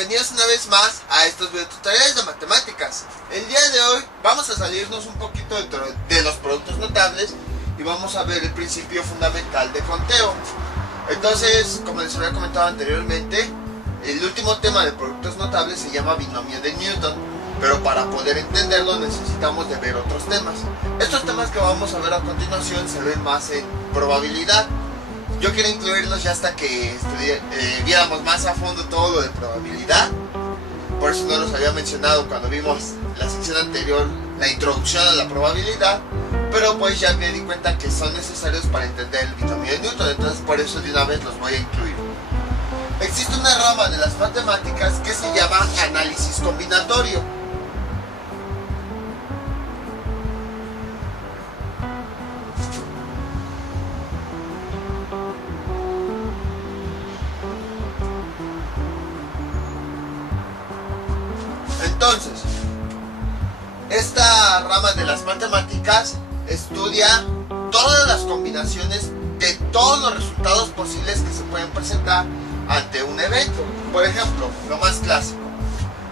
bienvenidos una vez más a estos videotutoriales de matemáticas. El día de hoy vamos a salirnos un poquito de los productos notables y vamos a ver el principio fundamental de conteo. Entonces, como les había comentado anteriormente, el último tema de productos notables se llama binomio de Newton, pero para poder entenderlo necesitamos de ver otros temas. Estos temas que vamos a ver a continuación se ven más en probabilidad. Yo quiero incluirlos ya hasta que viéramos más a fondo todo lo de probabilidad. Por eso no los había mencionado cuando vimos la sección anterior, la introducción a la probabilidad. Pero pues ya me di cuenta que son necesarios para entender el binomio de Newton. Entonces por eso de una vez los voy a incluir. Existe una rama de las matemáticas que se llama análisis combinatorio. Entonces, esta rama de las matemáticas estudia todas las combinaciones de todos los resultados posibles que se pueden presentar ante un evento. Por ejemplo, lo más clásico.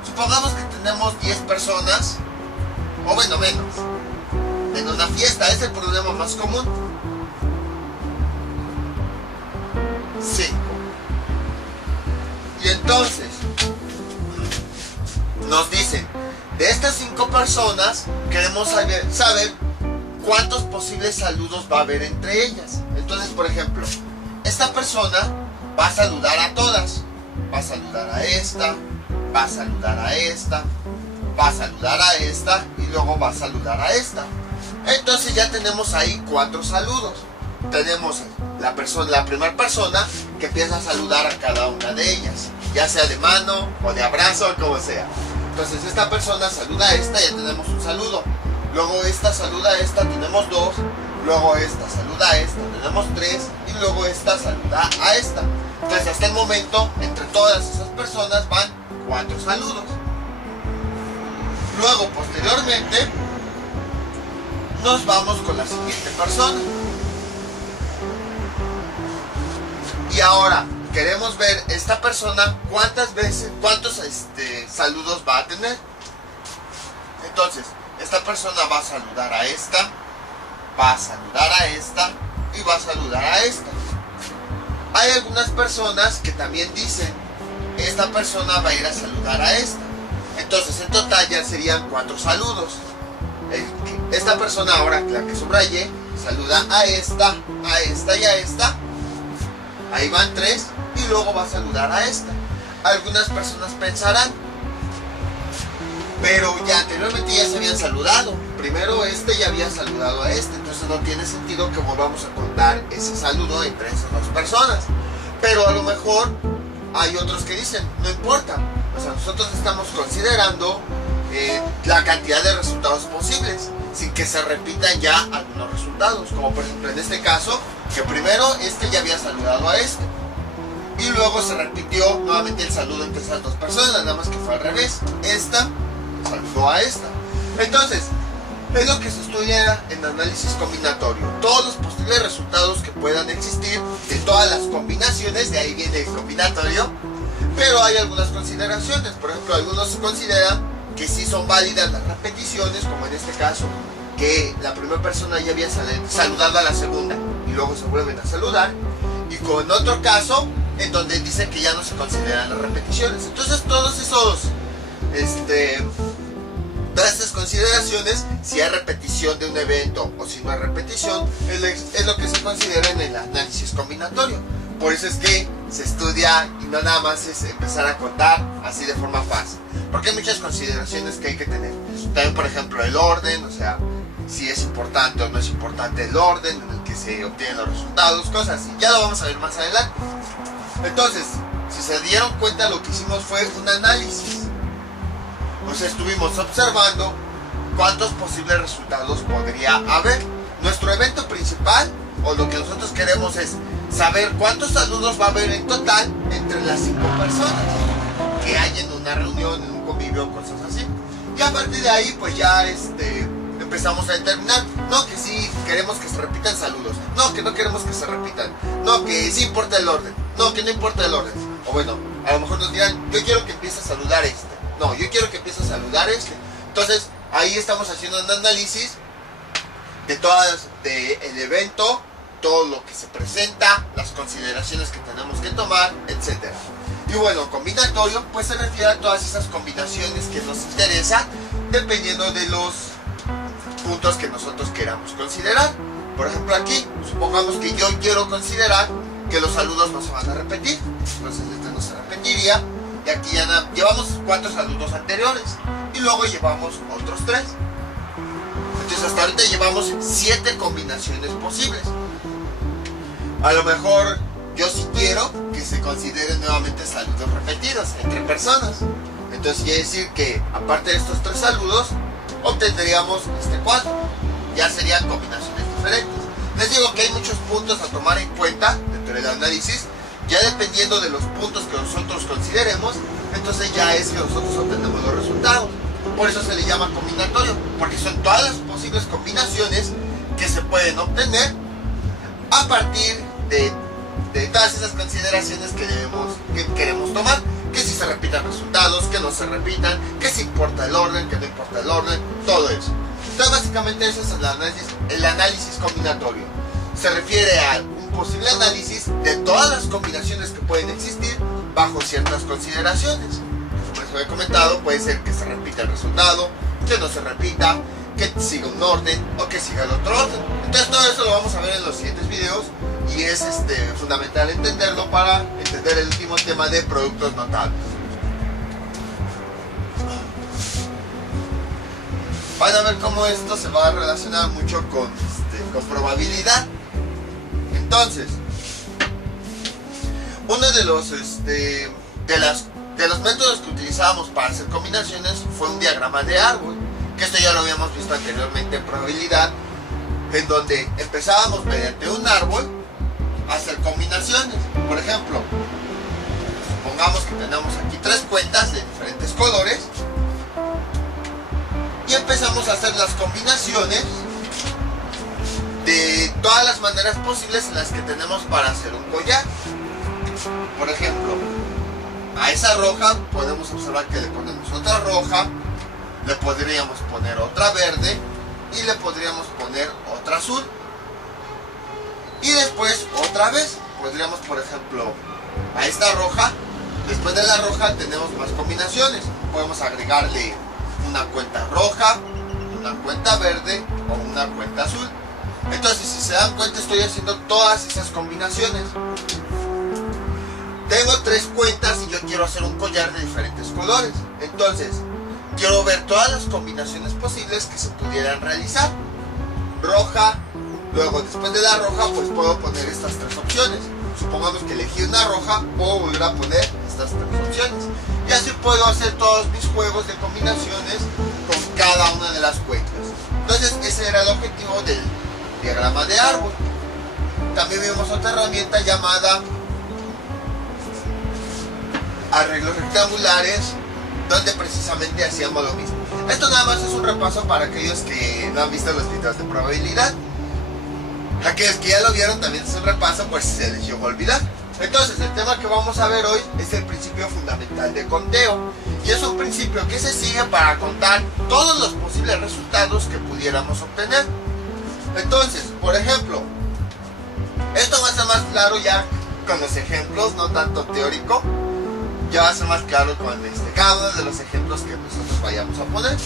Supongamos que tenemos 10 personas, o bueno, menos, en una fiesta. Es el problema más común. 5. Y entonces nos dicen, de estas 5 personas queremos saber cuántos posibles saludos va a haber entre ellas. Entonces, por ejemplo, esta persona va a saludar a todas. Va a saludar a esta, va a saludar a esta, va a saludar a esta y luego va a saludar a esta. Entonces ya tenemos ahí 4 saludos. Tenemos la primera persona que empieza a saludar a cada una de ellas, ya sea de mano o de abrazo o como sea. Entonces esta persona saluda a esta, ya tenemos un saludo. Luego esta saluda a esta, tenemos 2. Luego esta saluda a esta, tenemos 3. Y luego esta saluda a esta. Entonces hasta el momento, entre todas esas personas van 4 saludos. Luego, posteriormente, nos vamos con la siguiente persona. Y ahora queremos ver esta persona cuántos saludos va a tener. Entonces, esta persona va a saludar a esta, va a saludar a esta y va a saludar a esta. Hay algunas personas que también dicen, esta persona va a ir a saludar a esta. Entonces, en total ya serían 4 saludos. Esta persona, ahora la que subrayé, saluda a esta y a esta. Ahí van 3 y luego va a saludar a esta. Algunas personas pensarán, pero ya anteriormente ya se habían saludado. Primero este ya había saludado a este, entonces no tiene sentido que volvamos a contar ese saludo entre esas 2 personas. Pero a lo mejor hay otros que dicen, no importa. O sea, nosotros estamos considerando la cantidad de resultados posibles, sin que se repitan ya algunos resultados. Como por ejemplo en este caso, que primero este ya había saludado a este. Y luego se repitió nuevamente el saludo entre esas 2 personas, nada más que fue al revés. Esta saludó a esta. Entonces, es lo que se estudia en análisis combinatorio. Todos los posibles resultados que puedan existir de todas las combinaciones, de ahí viene el combinatorio. Pero hay algunas consideraciones. Por ejemplo, algunos consideran que sí son válidas las repeticiones, como en este caso, que la primera persona ya había saludado a la segunda y luego se vuelven a saludar. Y con otro caso, en donde dicen que ya no se consideran las repeticiones. Entonces todas estas consideraciones, si hay repetición de un evento o si no hay repetición, es lo que se considera en el análisis combinatorio. Por eso es que se estudia y no nada más es empezar a contar así de forma fácil, porque hay muchas consideraciones que hay que tener. También, por ejemplo, el orden, o sea, si es importante o no es importante el orden en el que se obtienen los resultados, cosas así. Ya lo vamos a ver más adelante. Entonces, si se dieron cuenta, lo que hicimos fue un análisis. O sea, estuvimos observando cuántos posibles resultados podría haber. Nuestro evento principal, o lo que nosotros queremos, es saber cuántos saludos va a haber en total entre las 5 personas que hay en una reunión, en un convivio, cosas así. Y a partir de ahí, pues ya empezamos a determinar, no, que sí queremos que se repitan saludos, no, que no queremos que se repitan, no, que sí importa el orden, no, que no importa el orden. O bueno, A lo mejor nos dirán, yo quiero que empiece a saludar este. No, yo quiero que empiece a saludar este. Entonces, ahí estamos haciendo un análisis del evento, todo lo que se presenta, las consideraciones que tenemos que tomar, etc. Y bueno, combinatorio, pues se refiere a todas esas combinaciones que nos interesan, dependiendo de los puntos que nosotros queramos considerar. Por ejemplo, aquí, supongamos que yo quiero considerar que los saludos no se van a repetir, entonces este no se repetiría, y aquí ya llevamos 4 saludos anteriores, y luego llevamos otros 3. Entonces hasta ahorita llevamos 7 combinaciones posibles. A lo mejor yo sí quiero que se consideren nuevamente saludos repetidos entre personas. Entonces quiere decir que aparte de estos 3 saludos, obtendríamos 4. Ya serían combinaciones diferentes. Les digo que hay muchos puntos a tomar en cuenta dentro del análisis. Ya dependiendo de los puntos que nosotros consideremos, entonces ya es que nosotros obtenemos los resultados. Por eso se le llama combinatorio, porque son todas las posibles combinaciones que se pueden obtener a partir de todas esas consideraciones que queremos tomar. Que si se repitan resultados, que no se repitan, que si importa el orden, que no importa el orden, todo eso. Entonces básicamente eso es el análisis combinatorio. Se refiere a un posible análisis de todas las combinaciones que pueden existir bajo ciertas consideraciones. Como les había comentado, puede ser que se repita el resultado, que no se repita, que siga un orden o que siga el otro orden. Entonces todo eso lo vamos a ver en los siguientes videos y es fundamental entenderlo para entender el último tema de productos notables. Van a ver cómo esto se va a relacionar mucho con probabilidad. Entonces, uno de los métodos que utilizábamos para hacer combinaciones fue un diagrama de árbol, que esto ya lo habíamos visto anteriormente en probabilidad, en donde empezábamos mediante un árbol a hacer combinaciones. Por ejemplo, supongamos que tenemos aquí 3 cuentas de diferentes colores y empezamos a hacer las combinaciones de todas las maneras posibles en las que tenemos para hacer un collar. Por ejemplo, a esa roja podemos observar que le ponemos otra roja, le podríamos poner otra verde y le podríamos poner otra azul. Y después otra vez podríamos, por ejemplo, a esta roja, después de la roja tenemos más combinaciones. Podemos agregarle una cuenta roja, una cuenta verde o una cuenta azul. Entonces, si se dan cuenta, estoy haciendo todas esas combinaciones. Tengo 3 cuentas y yo quiero hacer un collar de diferentes colores. Entonces, quiero ver todas las combinaciones posibles que se pudieran realizar. Roja, luego después de la roja, pues puedo poner estas 3 opciones. Supongamos que elegí una roja, puedo volver a poner estas 3 opciones. Y así puedo hacer todos mis juegos de combinaciones con cada una de las cuentas. Entonces, ese era el objetivo del diagrama de árbol. También vimos otra herramienta llamada arreglos rectangulares, donde precisamente hacíamos lo mismo. Esto nada más es un repaso para aquellos que no han visto los videos de probabilidad. Aquellos que ya lo vieron también es un repaso por si se les llegó a olvidar. Entonces, el tema que vamos a ver hoy es el principio fundamental de conteo. Y es un principio que se sigue para contar todos los posibles resultados que pudiéramos obtener. Entonces, por ejemplo, esto va a ser más claro ya con los ejemplos, no tanto teórico. Ya va a ser más claro con cada uno de los ejemplos que nosotros vayamos a poner.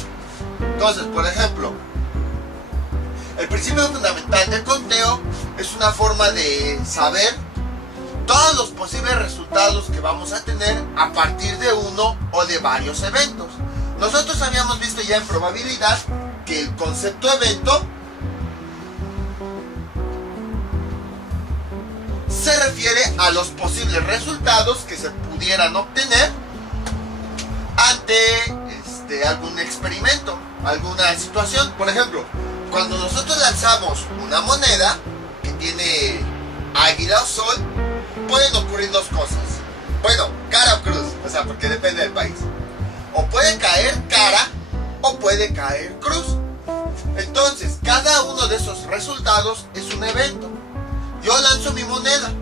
Entonces, por ejemplo, el principio fundamental del conteo es una forma de saber todos los posibles resultados que vamos a tener a partir de uno o de varios eventos. Nosotros habíamos visto ya en probabilidad que el concepto evento se refiere a los posibles resultados que se pudieran obtener ante algún experimento, alguna situación. Por ejemplo, cuando nosotros lanzamos una moneda que tiene águila o sol, pueden ocurrir 2 cosas. Bueno, cara o cruz, o sea, porque depende del país. O puede caer cara o puede caer cruz. Entonces, cada uno de esos resultados es un evento. Yo lanzo mi moneda.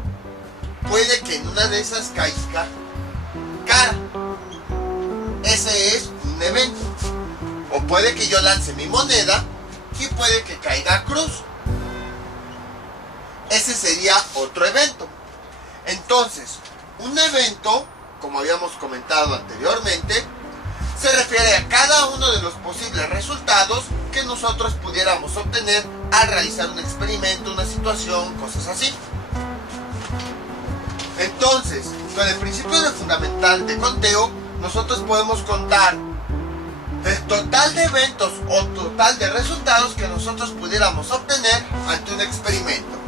Puede que en una de esas caiga cara. Ese es un evento. O puede que yo lance mi moneda y puede que caiga cruz. Ese sería otro evento. Entonces, un evento, como habíamos comentado anteriormente, se refiere a cada uno de los posibles resultados que nosotros pudiéramos obtener al realizar un experimento, una situación, cosas así. Entonces, con el principio de fundamental de conteo, nosotros podemos contar el total de eventos o total de resultados que nosotros pudiéramos obtener ante un experimento.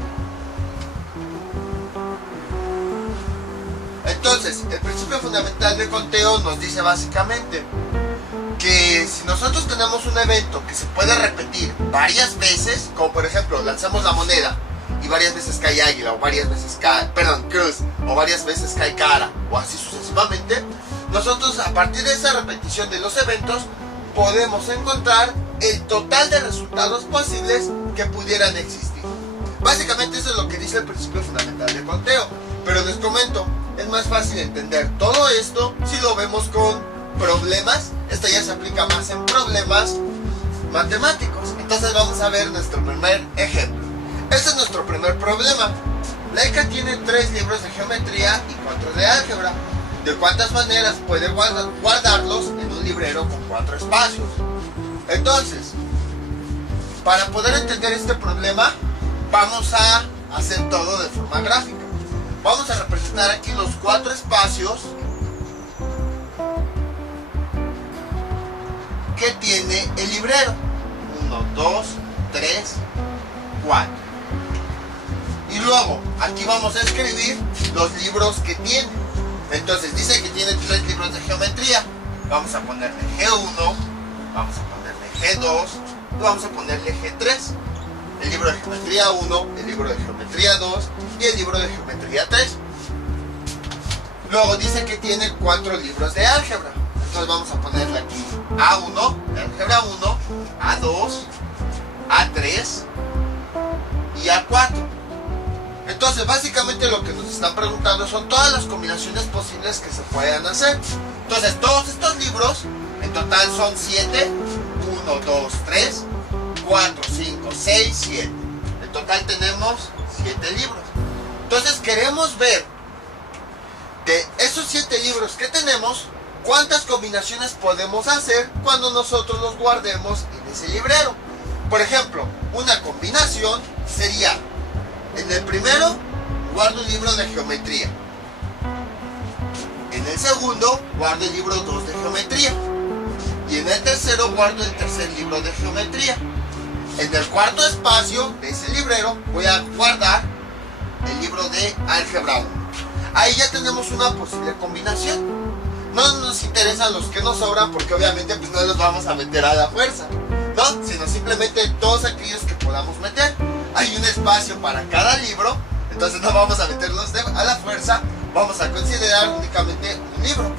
Entonces, el principio fundamental de conteo nos dice básicamente que si nosotros tenemos un evento que se puede repetir varias veces, como por ejemplo, lanzamos la moneda y varias veces cae águila, o varias veces cae, cruz, o varias veces cae cara, o así sucesivamente, nosotros a partir de esa repetición de los eventos podemos encontrar el total de resultados posibles que pudieran existir. Básicamente eso es lo que dice el principio fundamental de conteo, pero les comento, es más fácil entender todo esto si lo vemos con problemas. Esto ya se aplica más en problemas matemáticos. Entonces vamos a ver nuestro primer ejemplo. Este es nuestro primer problema. Laika tiene 3 libros de geometría y 4 de álgebra. ¿De cuántas maneras puede guardarlos en un librero con 4 espacios? Entonces, para poder entender este problema, vamos a hacer todo de forma gráfica. Vamos a representar aquí los 4 espacios que tiene el librero. 1, 2, 3, 4. Y luego, aquí vamos a escribir los libros que tiene. Entonces, dice que tiene 3 libros de geometría. Vamos a ponerle G1, vamos a ponerle G2 y vamos a ponerle G3. El libro de geometría 1, el libro de geometría 2 y el libro de geometría 3. Luego dice que tiene 4 libros de álgebra. Entonces vamos a ponerle aquí A1, de álgebra 1, A2, A3 y A4. Entonces básicamente lo que nos están preguntando son todas las combinaciones posibles que se puedan hacer. Entonces todos estos libros en total son 7, 1, 2, 3, 4, 5, 6, 7. En total tenemos 7 libros. Entonces queremos ver de esos 7 libros que tenemos, cuántas combinaciones podemos hacer cuando nosotros los guardemos en ese librero. Por ejemplo, una combinación sería: en el primero guardo el libro de geometría, en el segundo guardo el libro 2 de geometría y en el tercero guardo el tercer libro de geometría. En el cuarto espacio de ese librero voy a guardar el libro de álgebra 1. Ahí ya tenemos una posible combinación. No nos interesan los que nos sobran porque obviamente pues no los vamos a meter a la fuerza, ¿no? Sino simplemente todos aquellos que podamos meter. Hay un espacio para cada libro, entonces no vamos a meterlos a la fuerza, vamos a considerar únicamente un libro.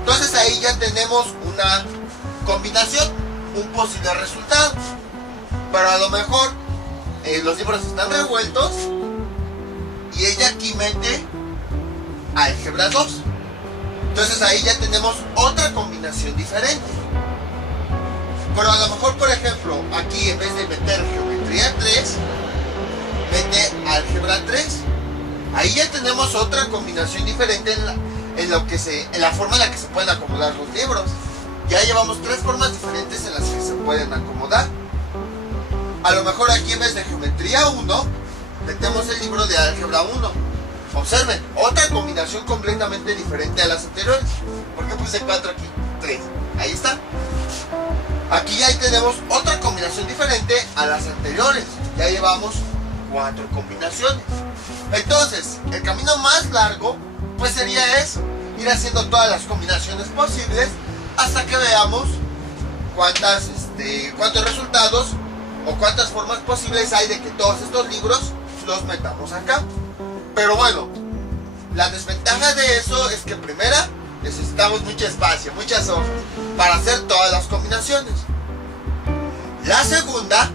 Entonces ahí ya tenemos una combinación, un posible resultado. Pero a lo mejor los libros están revueltos y ella aquí mete álgebra 2. Entonces ahí ya tenemos otra combinación diferente. Pero a lo mejor, por ejemplo, aquí en vez de meter geometría 3, mete álgebra 3. Ahí ya tenemos otra combinación diferente en la forma en la que se pueden acomodar los libros. Ya llevamos 3 formas diferentes en las que se pueden acomodar. A lo mejor aquí en vez de geometría 1, metemos el libro de álgebra 1. Observen, otra combinación completamente diferente a las anteriores. ¿Por qué puse 4 aquí? 3. Ahí está. Aquí ya tenemos otra combinación diferente a las anteriores. Ya llevamos 4 combinaciones. Entonces, el camino más largo pues sería eso, ir haciendo todas las combinaciones posibles hasta que veamos cuántos resultados o cuántas formas posibles hay de que todos estos libros los metamos acá. Pero bueno, la desventaja de eso es que primera, necesitamos mucho espacio, muchas hojas para hacer todas las combinaciones. La segunda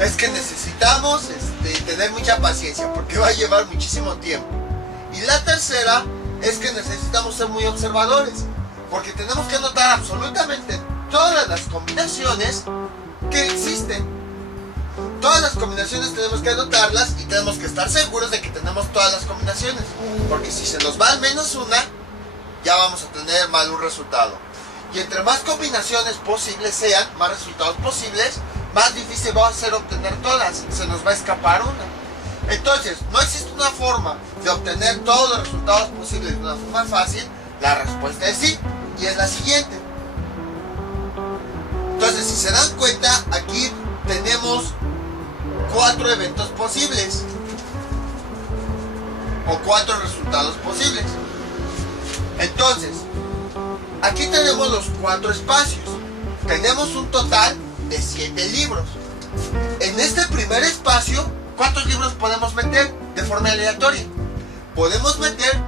es que necesitamos tener mucha paciencia porque va a llevar muchísimo tiempo. Y la tercera es que necesitamos ser muy observadores, porque tenemos que anotar absolutamente todas las combinaciones que existen. Todas las combinaciones tenemos que anotarlas y tenemos que estar seguros de que tenemos todas las combinaciones, porque si se nos va al menos una, ya vamos a tener mal un resultado. Y entre más combinaciones posibles sean, más resultados posibles, más difícil va a ser obtener todas, se nos va a escapar una. Entonces, no existe una forma de obtener todos los resultados posibles de una forma fácil. La respuesta es sí, y es la siguiente. Entonces, si se dan cuenta, aquí tenemos 4 eventos posibles, o 4 resultados posibles. Entonces, aquí tenemos los 4 espacios. Tenemos un total de 7 libros. En este primer espacio, ¿cuántos libros podemos meter de forma aleatoria? Podemos meter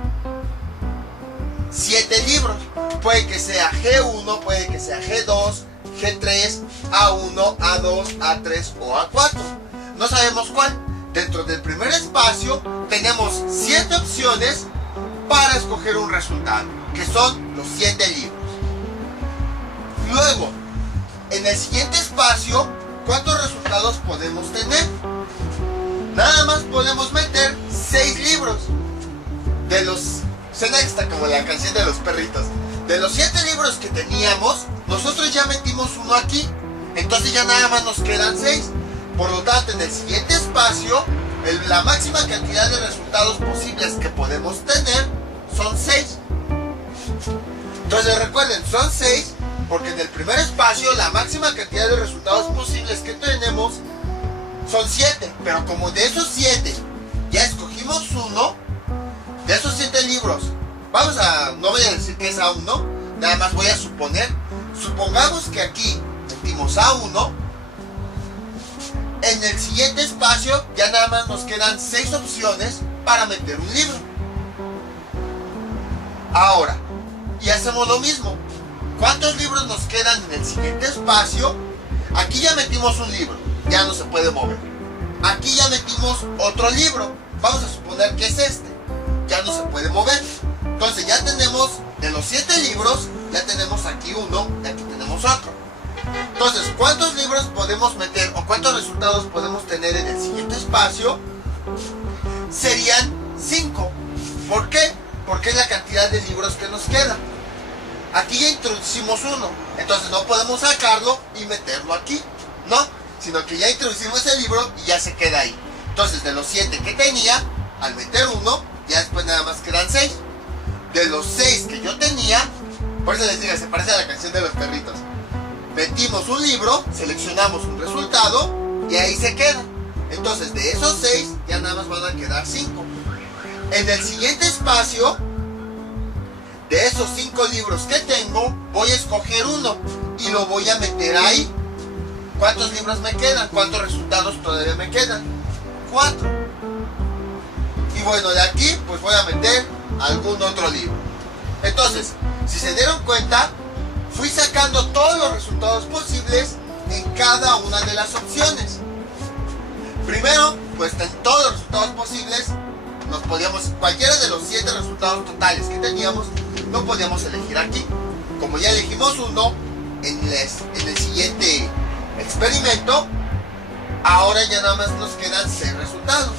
7 libros. Puede que sea G1, puede que sea G2, G3, A1, A2, A3 o A4. No sabemos cuál. Dentro del primer espacio tenemos 7 opciones para escoger un resultado, que son los 7 libros. Luego, en el siguiente espacio, ¿cuántos resultados podemos tener? Nada más podemos meter 6 libros. De los... Suena hasta como la canción de los perritos. De los 7 libros que teníamos, nosotros ya metimos uno aquí. Entonces ya nada más nos quedan 6. Por lo tanto, en el siguiente espacio, la máxima cantidad de resultados posibles que podemos tener son 6. Entonces recuerden, son 6 porque en el primer espacio la máxima cantidad de resultados posibles que tenemos son 7. Pero como de esos 7 ya escogimos uno, de esos 7 libros, no voy a decir que es A1, nada más voy a suponer. Supongamos que aquí metimos A1. En el siguiente espacio ya nada más nos quedan 6 opciones para meter un libro. Ahora, y hacemos lo mismo. ¿Cuántos libros nos quedan en el siguiente espacio? Aquí ya metimos un libro, ya no se puede mover. Aquí ya metimos otro libro, vamos a suponer que es este, ya no se puede mover. Entonces ya tenemos, de los 7 libros, ya tenemos aquí uno y aquí tenemos otro. Entonces, ¿cuántos libros podemos meter o cuántos resultados podemos tener en el siguiente espacio? Serían 5. ¿Por qué? Porque es la cantidad de libros que nos queda. Aquí ya introducimos uno, entonces no podemos sacarlo y meterlo aquí, ¿no? Sino que ya introducimos el libro y ya se queda ahí. Entonces, de los 7 que tenía, al meter uno, ya después nada más quedan 6. De los 6 que yo tenía, por eso les digo, se parece a la canción de los perritos. Metimos un libro, seleccionamos un resultado y ahí se queda. Entonces, de esos 6 ya nada más van a quedar 5. En el siguiente espacio, de esos 5 libros que tengo, voy a escoger uno y lo voy a meter ahí. ¿Cuántos libros me quedan? ¿Cuántos resultados todavía me quedan? 4. Y bueno, de aquí pues voy a meter algún otro libro. Entonces, si se dieron cuenta, fui sacando todos los resultados posibles en cada una de las opciones. Primero, pues en todos los resultados posibles, cualquiera de los 7 resultados totales que teníamos, no podíamos elegir aquí. Como ya elegimos uno en el siguiente experimento, ahora ya nada más nos quedan 6 resultados.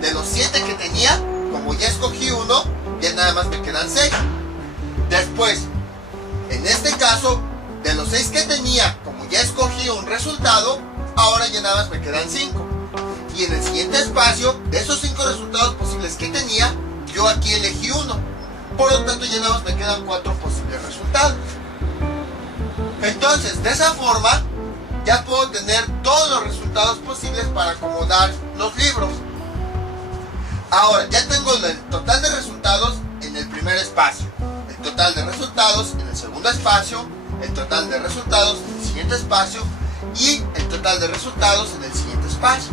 De los 7 que tenía, como ya escogí uno, ya nada más me quedan 6. Después, en este caso, de los 6 que tenía, como ya escogí un resultado, ahora ya nada más me quedan 5. Y en el siguiente espacio, de esos 5 resultados posibles que tenía, yo aquí elegí uno. Por lo tanto, ya nada más me quedan 4 posibles resultados. Entonces, de esa forma, ya puedo tener todos los resultados posibles para acomodar los libros. Ahora, ya tengo el total de resultados en el primer espacio, el total de resultados en el segundo espacio, el total de resultados en el siguiente espacio y el total de resultados en el siguiente espacio.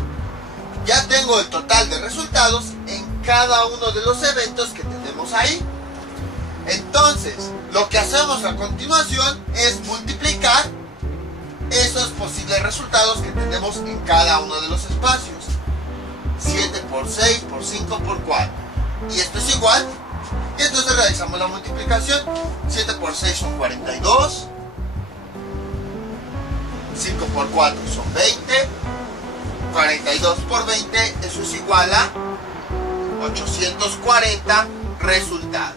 Ya tengo el total de resultados en cada uno de los eventos que tenemos ahí. Entonces, lo que hacemos a continuación es multiplicar esos posibles resultados que tenemos en cada uno de los espacios. 7 por 6 por 5 por 4. Y esto es igual Y entonces realizamos la multiplicación. 7 por 6 son 42. 5 por 4 son 20. 42 por 20, eso es igual a 840 resultados.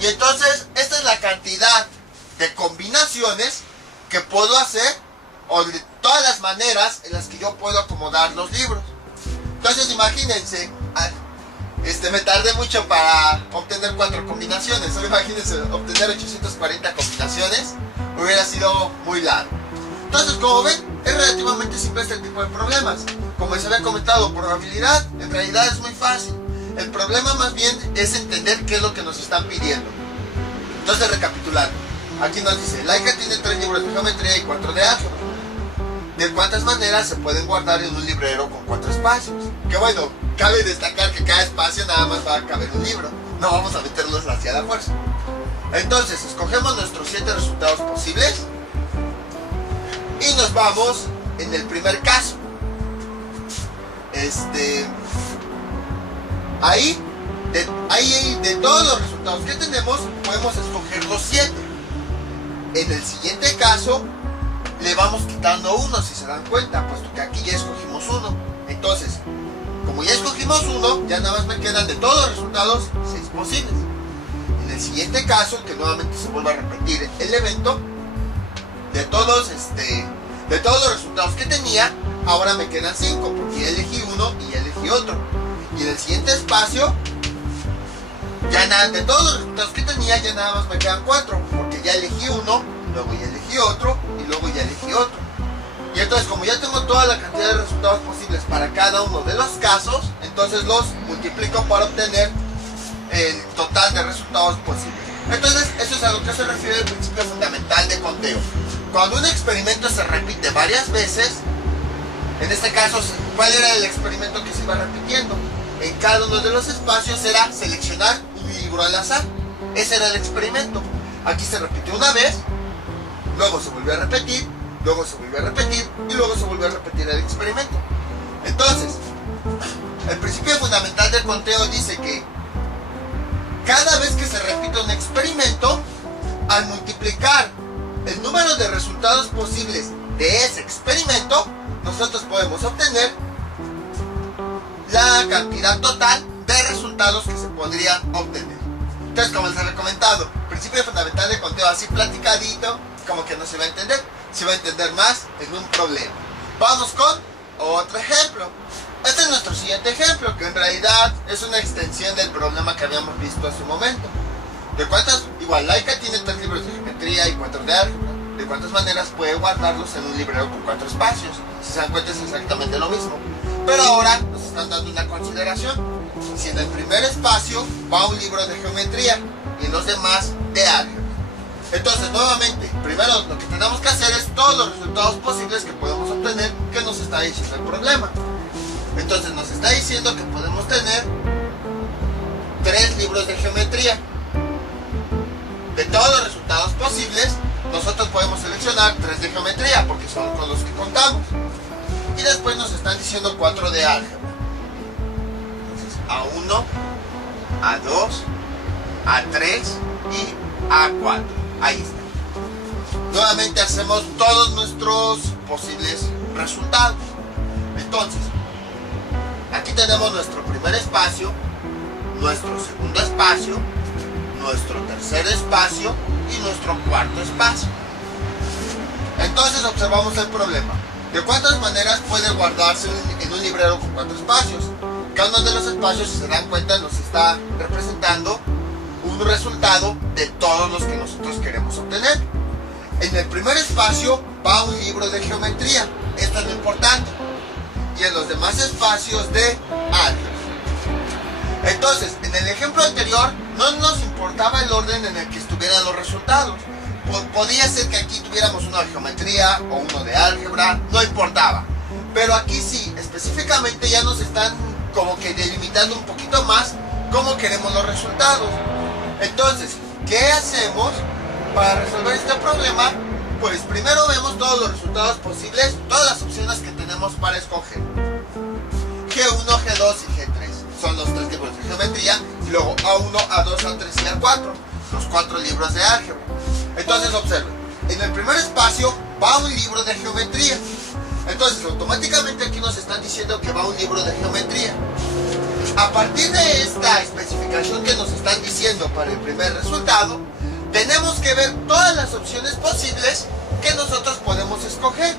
Y entonces esta es la cantidad de combinaciones que puedo hacer, o de todas las maneras en las que yo puedo acomodar los libros. Entonces imagínense, me tardé mucho para obtener 4 combinaciones. Solo imagínense, obtener 840 combinaciones hubiera sido muy largo. Entonces, como ven, es relativamente simple este tipo de problemas. Como les había comentado, probabilidad en realidad es muy fácil. El problema más bien es entender qué es lo que nos están pidiendo. Entonces, recapitulando, aquí nos dice, Laika tiene 3 libros de geometría y 4 de álgebra. ¿De cuántas maneras se pueden guardar en un librero con 4 espacios? Que bueno, cabe destacar que cada espacio nada más va a caber un libro. No vamos a meterlos hacia la fuerza. Entonces, escogemos nuestros 7 resultados posibles y nos vamos en el primer caso. Ahí de todos los resultados que tenemos, podemos escoger los 7. En el siguiente caso, le vamos quitando uno, si se dan cuenta, puesto que aquí ya escogimos uno. Entonces, como ya escogimos uno, ya nada más me quedan de todos los resultados 6 posibles. En el siguiente caso, que nuevamente se vuelve a repetir el evento, de todos los resultados que tenía, ahora me quedan 5, porque ya elegí uno y ya elegí otro. Y en el siguiente espacio, de todos los resultados que tenía, ya nada más me quedan 4, porque ya elegí uno, luego ya elegí otro, y luego ya elegí otro. Y entonces, como ya tengo toda la cantidad de resultados posibles para cada uno de los casos, entonces los multiplico para obtener el total de resultados posibles. Entonces, eso es a lo que se refiere el principio fundamental de conteo. Cuando un experimento se repite varias veces, en este caso, ¿cuál era el experimento que se iba repitiendo? En cada uno de los espacios era seleccionar un libro al azar. Ese era el experimento. Aquí se repitió una vez, luego se volvió a repetir, luego se volvió a repetir y luego se volvió a repetir el experimento. Entonces, el principio fundamental del conteo dice que cada vez que se repite un experimento, al multiplicar el número de resultados posibles de ese experimento, nosotros podemos obtener la cantidad total de resultados que se podrían obtener. Entonces, como les había comentado, el principio fundamental de conteo así platicadito, como que no se va a entender. Se va a entender más en un problema. Vamos con otro ejemplo. Este es nuestro siguiente ejemplo, que en realidad es una extensión del problema que habíamos visto hace un momento. Igual, Laika tiene 3 libros de geometría y 4 de álgebra. ¿De cuántas maneras puede guardarlos en un librero con 4 espacios? Si se dan cuenta, es exactamente lo mismo. Pero ahora nos están dando una consideración. Si en el primer espacio va un libro de geometría y en los demás de álgebra. Entonces, nuevamente, primero lo que tenemos que hacer es todos los resultados posibles que podemos obtener, que nos está diciendo el problema. Entonces, nos está diciendo que podemos tener 3 libros de geometría. De todos los resultados posibles, nosotros podemos seleccionar 3 de geometría, porque son con los que contamos. Y después nos están diciendo 4 de álgebra. Entonces, A1, A2, A3 y A4. Ahí está. Nuevamente hacemos todos nuestros posibles resultados. Entonces, aquí tenemos nuestro primer espacio, nuestro segundo espacio, nuestro tercer espacio y nuestro cuarto espacio. Entonces observamos el problema. ¿De cuántas maneras puede guardarse en un librero con 4 espacios? Cada uno de los espacios, si se dan cuenta, nos está representando un resultado de todos los que nosotros queremos obtener. En el primer espacio va un libro de geometría, esto es lo importante, y en los demás espacios de álgebra. Entonces, en el ejemplo anterior no nos importaba el orden en el que estuvieran los resultados. Podía ser que aquí tuviéramos uno de geometría o uno de álgebra, no importaba. Pero aquí sí, específicamente ya nos están como que delimitando un poquito más cómo queremos los resultados. Entonces, ¿qué hacemos para resolver este problema? Pues primero vemos todos los resultados posibles, todas las opciones que tenemos para escoger. G1, G2 y G3. son los 3 libros de geometría, y luego A1, A2, A3 y A4, los 4 libros de álgebra. Entonces observen, en el primer espacio va un libro de geometría. Entonces automáticamente aquí nos están diciendo que va un libro de geometría. A partir de esta especificación que nos están diciendo para el primer resultado, tenemos que ver todas las opciones posibles que nosotros podemos escoger.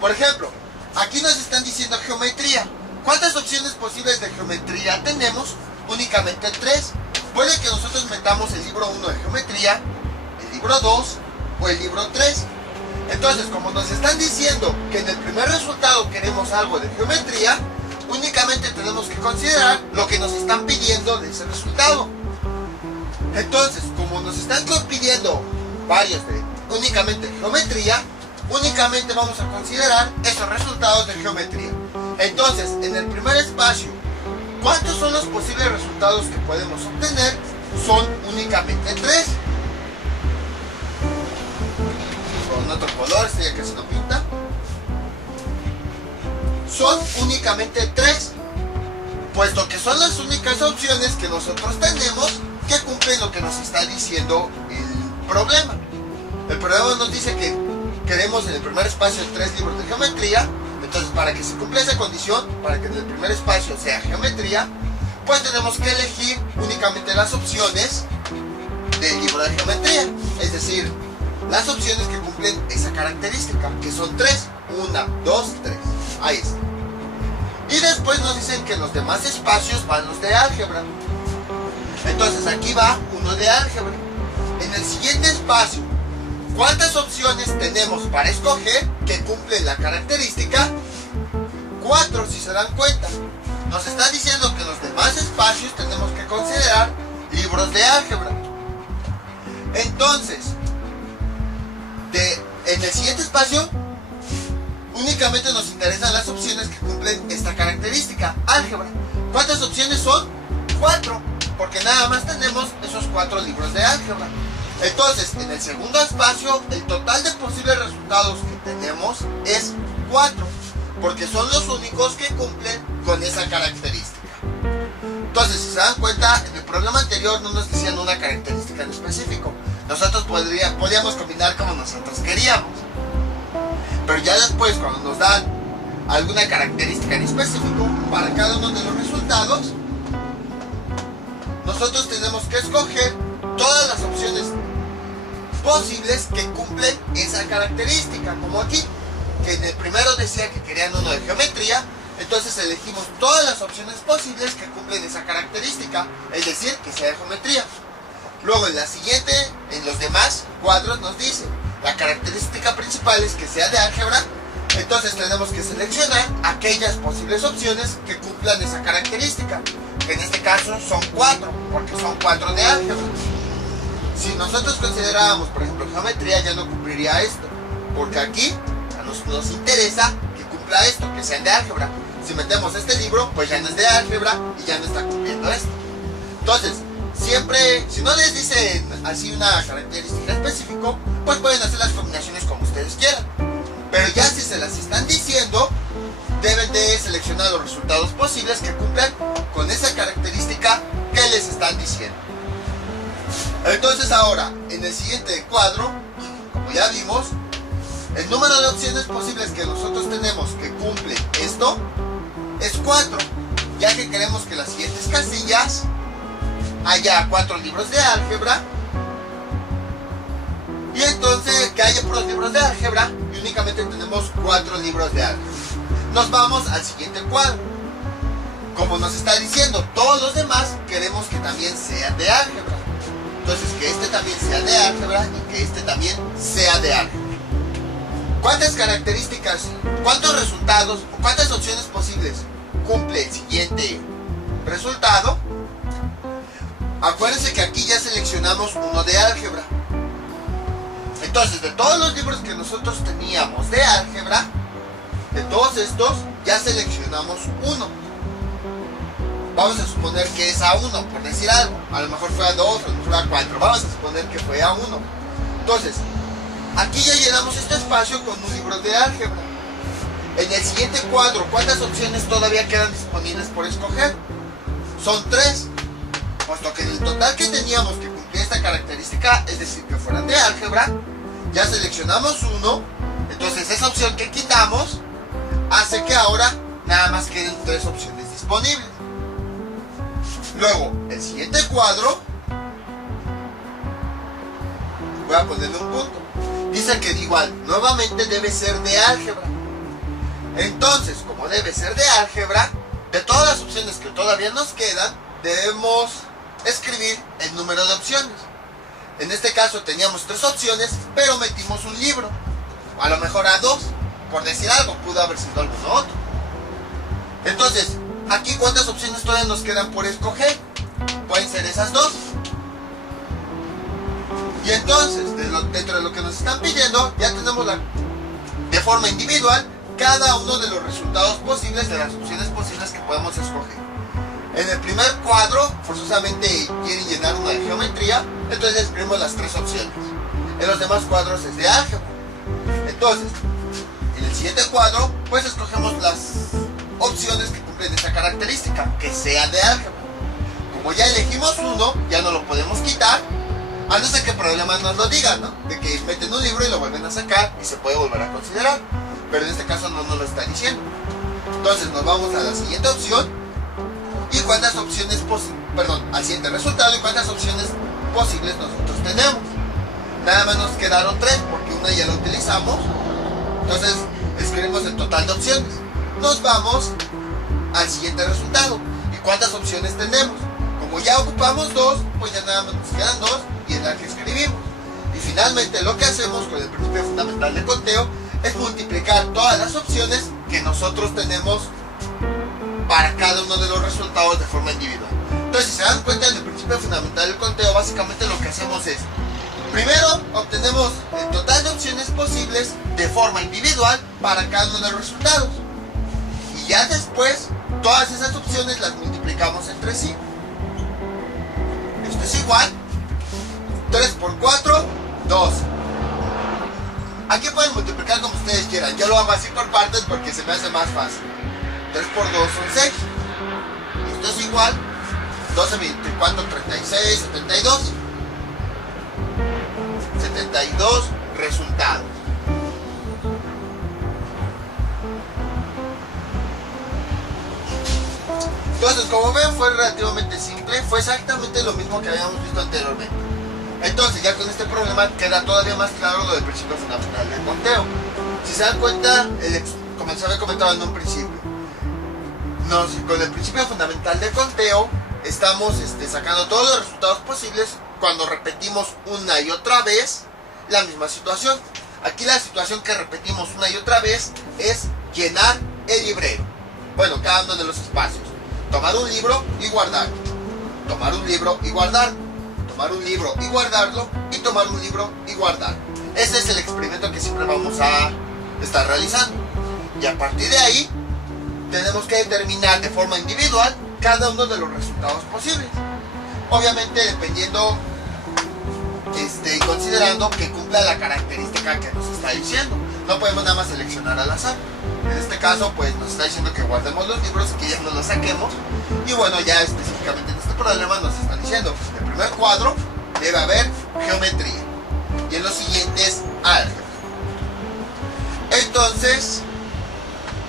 Por ejemplo, aquí nos están diciendo geometría. ¿Cuántas opciones posibles de geometría tenemos? Únicamente 3. Puede que nosotros metamos el libro 1 de geometría, el libro 2 o el libro 3. Entonces, como nos están diciendo que en el primer resultado queremos algo de geometría, únicamente tenemos que considerar lo que nos están pidiendo de ese resultado. Entonces, como nos están pidiendo varios de únicamente geometría, únicamente vamos a considerar esos resultados de geometría. Entonces, en el primer espacio, ¿cuántos son los posibles resultados que podemos obtener? Son únicamente 3. Con otro color, este ya casi no pinta. Son únicamente 3, puesto que son las únicas opciones que nosotros tenemos que cumplen lo que nos está diciendo el problema. El problema nos dice que queremos en el primer espacio 3 libros de geometría. Entonces, para que se cumpla esa condición, para que en el primer espacio sea geometría, pues tenemos que elegir únicamente las opciones del libro de geometría, es decir, las opciones que cumplen esa característica, que son 3, 1, 2, 3, ahí está. Y después nos dicen que en los demás espacios van los de álgebra. Entonces aquí va uno de álgebra. En el siguiente espacio, ¿cuántas opciones tenemos para escoger que cumplen la característica? 4, si se dan cuenta. Nos está diciendo que en los demás espacios tenemos que considerar libros de álgebra. Entonces, en el siguiente espacio, únicamente nos interesan las opciones que cumplen esta característica, álgebra. ¿Cuántas opciones son? 4, porque nada más tenemos esos 4 libros de álgebra. Entonces, en el segundo espacio, el total de posibles resultados que tenemos es 4, porque son los únicos que cumplen con esa característica. Entonces, si se dan cuenta, en el problema anterior no nos decían una característica en específico. Nosotros podíamos combinar como nosotros queríamos. Pero ya después, cuando nos dan alguna característica en específico para cada uno de los resultados, nosotros tenemos que escoger todas las opciones posibles que cumplen esa característica, como aquí, que en el primero decía que querían uno de geometría. Entonces elegimos todas las opciones posibles que cumplen esa característica, es decir, que sea de geometría. Luego en la siguiente, en los demás cuadros nos dice, la característica principal es que sea de álgebra. Entonces tenemos que seleccionar aquellas posibles opciones que cumplan esa característica, que en este caso son 4, porque son 4 de álgebra. Si nosotros considerábamos, por ejemplo, geometría, ya no cumpliría esto, porque aquí nos interesa que cumpla esto, que sean de álgebra. Si metemos este libro, pues ya no es de álgebra y ya no está cumpliendo esto. Entonces, siempre, si no les dicen así una característica específica, pues pueden hacer las combinaciones como ustedes quieran. Pero ya si se las están diciendo, deben de seleccionar los resultados posibles que cumplan con esa característica que les están diciendo. Entonces ahora, en el siguiente cuadro, como ya vimos, el número de opciones posibles que nosotros tenemos que cumple esto es 4, ya que queremos que las siguientes casillas haya 4 libros de álgebra, y entonces que haya puros libros de álgebra y únicamente tenemos 4 libros de álgebra. Nos vamos al siguiente cuadro. Como nos está diciendo, todos los demás queremos que también sean de álgebra. Entonces que este también sea de álgebra y que este también sea de álgebra. ¿Cuántas características, cuántos resultados, cuántas opciones posibles cumple el siguiente resultado? Acuérdense que aquí ya seleccionamos uno de álgebra. Entonces, de todos los libros que nosotros teníamos de álgebra, de todos estos, ya seleccionamos uno. Vamos a suponer que es A1, por decir algo. A lo mejor fue A2, a lo mejor fue A4. Vamos a suponer que fue A1. Entonces, aquí ya llenamos este espacio con un libro de álgebra. En el siguiente cuadro, ¿cuántas opciones todavía quedan disponibles por escoger? son 3, puesto que el total que teníamos que cumplir esta característica, es decir, que fueran de álgebra, ya seleccionamos uno, entonces esa opción que quitamos hace que ahora nada más queden 3 opciones disponibles. Luego, el siguiente cuadro, voy a ponerle un punto. Dice que igual, nuevamente debe ser de álgebra. Entonces, como debe ser de álgebra, de todas las opciones que todavía nos quedan, debemos escribir el número de opciones. En este caso teníamos 3 opciones, pero metimos un libro. A lo mejor a 2, por decir algo, pudo haber sido alguno otro. Entonces, aquí ¿cuántas opciones todavía nos quedan por escoger? Pueden ser esas 2. Y entonces, dentro de lo que nos están pidiendo, ya tenemos de forma individual cada uno de los resultados posibles, de las opciones posibles que podemos escoger. En el primer cuadro, forzosamente quieren llenar uno de geometría, entonces escribimos las 3 opciones. En los demás cuadros es de álgebra. Entonces, en el siguiente cuadro, pues escogemos las opciones que cumplen esa característica, que sea de álgebra. Como ya elegimos uno, ya no lo podemos quitar, a no ser que problemas nos lo digan, ¿no? De que meten un libro y lo vuelven a sacar y se puede volver a considerar. Pero en este caso no nos lo está diciendo. Entonces nos vamos a la siguiente opción. ¿Y cuántas opciones al siguiente resultado y cuántas opciones posibles nosotros tenemos? Nada más nos quedaron 3 porque una ya la utilizamos. Entonces escribimos el total de opciones. Nos vamos al siguiente resultado. ¿Y cuántas opciones tenemos? Como ya ocupamos 2, pues ya nada más nos quedan 2 y es la que escribimos. Y finalmente lo que hacemos con el principio fundamental de conteo es multiplicar todas las opciones que nosotros tenemos para cada uno de los resultados de forma individual. Entonces, si se dan cuenta, en el principio fundamental del conteo, básicamente lo que hacemos es, primero obtenemos el total de opciones posibles de forma individual para cada uno de los resultados. Y ya después, todas esas opciones las multiplicamos entre sí. Esto es igual, 3 por 4, 12. Aquí pueden multiplicar como ustedes quieran. Yo lo hago así por partes porque se me hace más fácil. 3 por 2 son 6. Esto es igual. 12, 24, 36, 72. 72 resultados. Entonces, como ven, fue relativamente simple. Fue exactamente lo mismo que habíamos visto anteriormente. Entonces, ya con este problema queda todavía más claro lo del principio fundamental del conteo. Si se dan cuenta, como les había comentado en un principio, con el principio fundamental del conteo estamos sacando todos los resultados posibles cuando repetimos una y otra vez la misma situación. Aquí la situación que repetimos una y otra vez es llenar el librero. Bueno, cada uno de los espacios. Tomar un libro y guardarlo. Tomar un libro y guardarlo. Tomar un libro y guardarlo. Y tomar un libro y guardarlo. Ese es el experimento que siempre vamos a estar realizando. Y a partir de ahí, tenemos que determinar de forma individual cada uno de los resultados posibles. Obviamente dependiendo y considerando que cumpla la característica que nos está diciendo. No podemos nada más seleccionar al azar. En este caso pues nos está diciendo que guardemos los libros y que ya no los saquemos. Y bueno, ya específicamente en este problema nos están diciendo que en el primer cuadro debe haber geometría y en los siguientes álgebra. Entonces,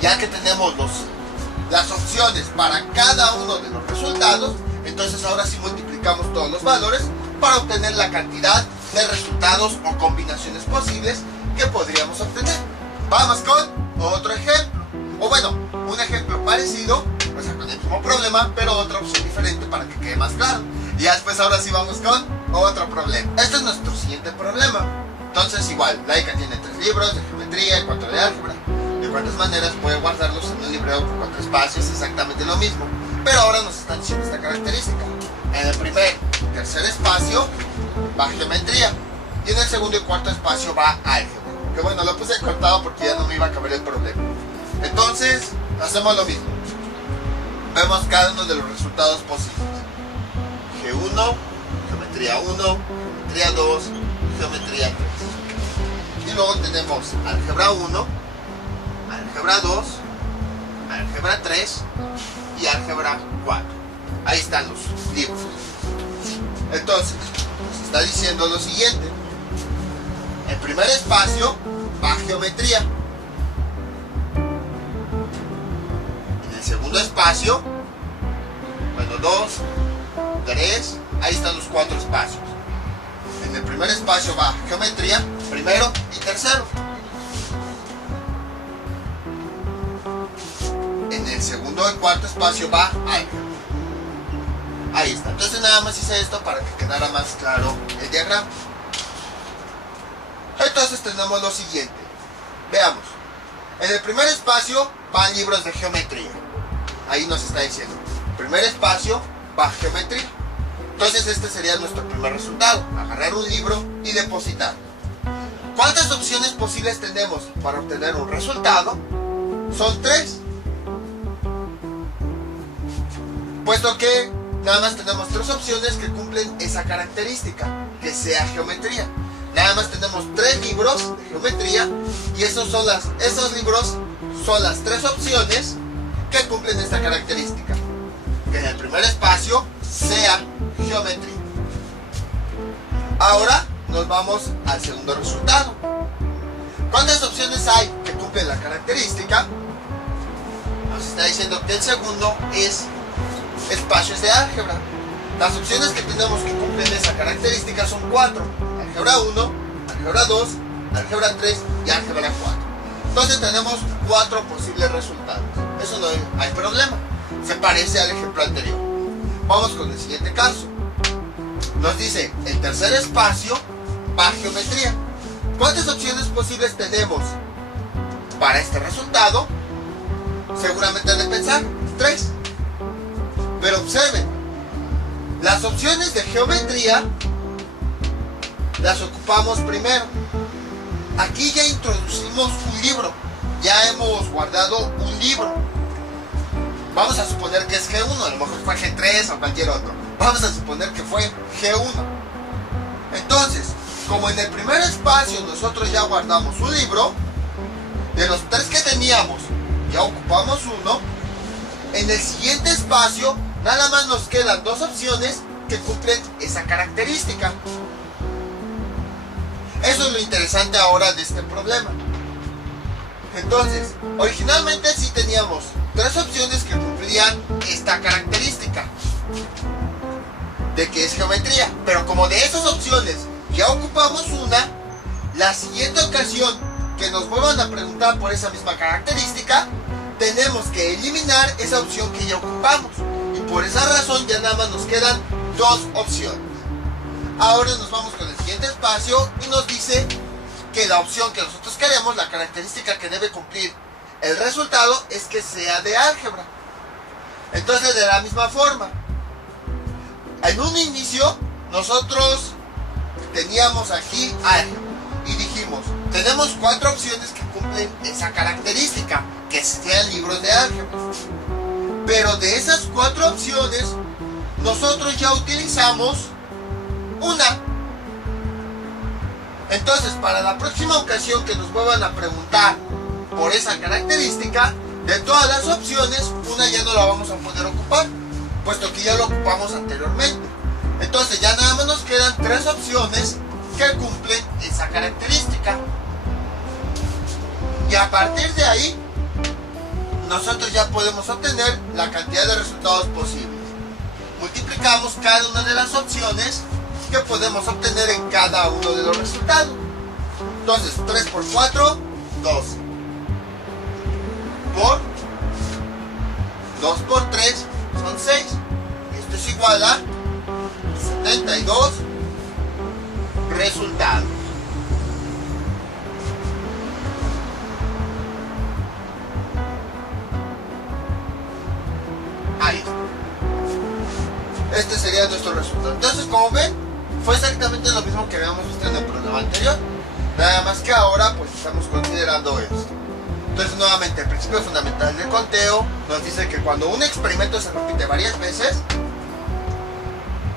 ya que tenemos las opciones para cada uno de los resultados, entonces ahora sí multiplicamos todos los valores para obtener la cantidad de resultados o combinaciones posibles que podríamos obtener. Vamos con otro ejemplo, o bueno, un ejemplo parecido, o sea, con el mismo problema, pero otra opción diferente para que quede más claro. Y ya después ahora sí vamos con otro problema. Este es nuestro siguiente problema. Entonces igual, Laika tiene 3 libros de geometría y 4 de álgebra. De cuántas maneras puede guardarlos en un librero por 4 espacios, exactamente lo mismo. Pero ahora nos están diciendo esta característica. En el primer y tercer espacio va geometría. Y en el segundo y cuarto espacio va álgebra. Que bueno, lo puse cortado porque ya no me iba a caber el problema. Entonces, hacemos lo mismo. Vemos cada uno de los resultados posibles. G1, geometría 1, geometría 2, geometría 3. Y luego tenemos álgebra 1, álgebra 2, álgebra 3 y álgebra 4. Ahí están los libros. Entonces, nos está diciendo lo siguiente. El primer espacio va geometría. En el segundo espacio, bueno, 2, 3, ahí están los 4 espacios. En el primer espacio va geometría, primero y tercero. En el segundo y cuarto espacio va álgebra. Ahí está. Entonces nada más hice esto para que quedara más claro el diagrama. Entonces tenemos lo siguiente. Veamos. En el primer espacio van libros de geometría. Ahí nos está diciendo. Primer espacio va geometría. Entonces este sería nuestro primer resultado. Agarrar un libro y depositar. ¿Cuántas opciones posibles tenemos para obtener un resultado? Son 3. Puesto que nada más tenemos 3 opciones que cumplen esa característica, que sea geometría. Nada más tenemos 3 libros de geometría y esos libros son las 3 opciones que cumplen esta característica. Que en el primer espacio sea geometría. Ahora nos vamos al segundo resultado. ¿Cuántas opciones hay que cumplen la característica? Nos está diciendo que el segundo es espacios de álgebra. Las opciones que tenemos que cumplen esa característica son 4. Álgebra 1, álgebra 2, álgebra 3 y álgebra 4. Entonces tenemos 4 posibles resultados. Eso no hay problema. Se parece al ejemplo anterior. Vamos con el siguiente caso. Nos dice, el tercer espacio va geometría. ¿Cuántas opciones posibles tenemos para este resultado? Seguramente han de pensar 3. Pero observen, las opciones de geometría las ocupamos primero. Aquí ya introducimos un libro, ya hemos guardado un libro. Vamos a suponer que es G1, a lo mejor fue G3 o cualquier otro. Vamos a suponer que fue G1. Entonces, como en el primer espacio nosotros ya guardamos un libro, de los 3 que teníamos ya ocupamos uno, en el siguiente espacio nada más nos quedan 2 opciones que cumplen esa característica. Eso es lo interesante ahora de este problema. Entonces, originalmente sí teníamos 3 opciones que cumplían esta característica de que es geometría, pero como de esas opciones ya ocupamos una, la siguiente ocasión que nos vuelvan a preguntar por esa misma característica, tenemos que eliminar esa opción que ya ocupamos. Y por esa razón ya nada más nos quedan 2 opciones. Ahora nos vamos con el siguiente espacio y nos dice que la opción que nosotros queremos, la característica que debe cumplir el resultado, es que sea de álgebra. Entonces, de la misma forma, en un inicio nosotros teníamos aquí álgebra y dijimos, tenemos 4 opciones que cumplen esa característica, que sean libros de álgebra. Pero de esas 4 opciones, nosotros ya utilizamos una. Entonces, para la próxima ocasión que nos vuelvan a preguntar por esa característica, de todas las opciones, una ya no la vamos a poder ocupar, puesto que ya lo ocupamos anteriormente. Entonces, ya nada más nos quedan 3 opciones que cumplen esa característica. Y a partir de ahí, nosotros ya podemos obtener la cantidad de resultados posibles. Multiplicamos cada una de las opciones que podemos obtener en cada uno de los resultados. Entonces, 3 por 4, 12. Por 2 por 3 son 6. Esto es igual a 72 resultados. Ahí está. Este sería nuestro resultado. Entonces, como ven, fue exactamente lo mismo que habíamos visto en el programa anterior. Nada más que ahora pues estamos considerando esto. Entonces, nuevamente, el principio fundamental del conteo nos dice que cuando un experimento se repite varias veces,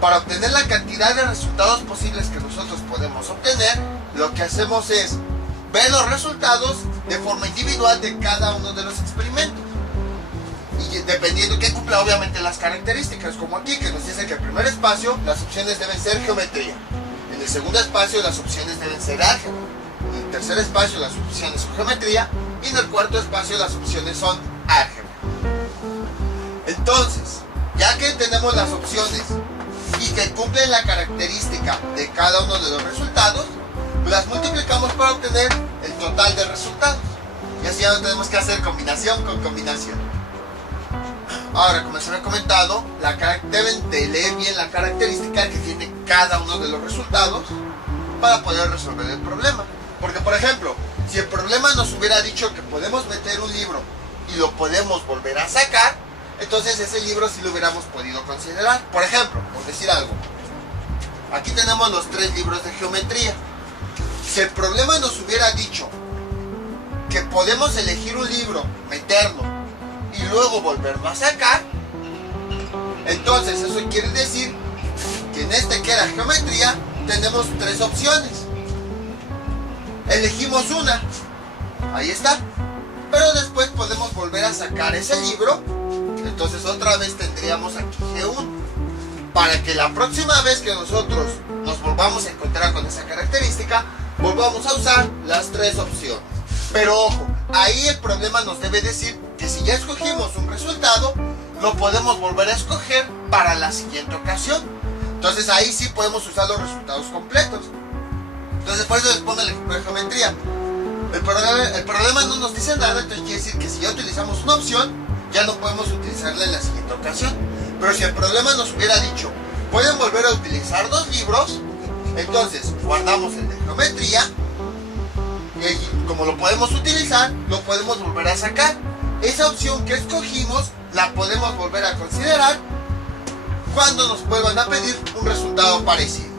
para obtener la cantidad de resultados posibles que nosotros podemos obtener, lo que hacemos es ver los resultados de forma individual de cada uno de los experimentos. Y dependiendo que cumpla obviamente las características, como aquí que nos dice que en el primer espacio las opciones deben ser geometría, en el segundo espacio las opciones deben ser álgebra, en el tercer espacio las opciones son geometría y en el cuarto espacio las opciones son álgebra. Entonces, ya que tenemos las opciones y que cumplen la característica de cada uno de los resultados, las multiplicamos para obtener el total de resultados. Y así ya no tenemos que hacer combinación con combinación. Ahora, como se me ha comentado, deben de leer bien la característica que tiene cada uno de los resultados para poder resolver el problema. Porque, por ejemplo, si el problema nos hubiera dicho que podemos meter un libro y lo podemos volver a sacar, entonces ese libro sí lo hubiéramos podido considerar. Por ejemplo, por decir algo, aquí tenemos los 3 libros de geometría. Si el problema nos hubiera dicho que podemos elegir un libro, meterlo y luego volverlo a sacar, entonces eso quiere decir que en este que era geometría tenemos 3 opciones. Elegimos una, ahí está, pero después podemos volver a sacar ese libro, entonces otra vez tendríamos aquí G1, para que la próxima vez que nosotros nos volvamos a encontrar con esa característica, volvamos a usar las 3 opciones. Pero ojo, ahí el problema nos debe decir que si ya escogimos un resultado, lo podemos volver a escoger para la siguiente ocasión. Entonces ahí sí podemos usar los resultados completos. Entonces por eso les pongo el ejemplo de geometría. El problema no nos dice nada, entonces quiere decir que si ya utilizamos una opción, ya no podemos utilizarla en la siguiente ocasión. Pero si el problema nos hubiera dicho, pueden volver a utilizar 2 libros, entonces guardamos el de geometría, y como lo podemos utilizar, lo podemos volver a sacar. Esa opción que escogimos la podemos volver a considerar cuando nos vuelvan a pedir un resultado parecido.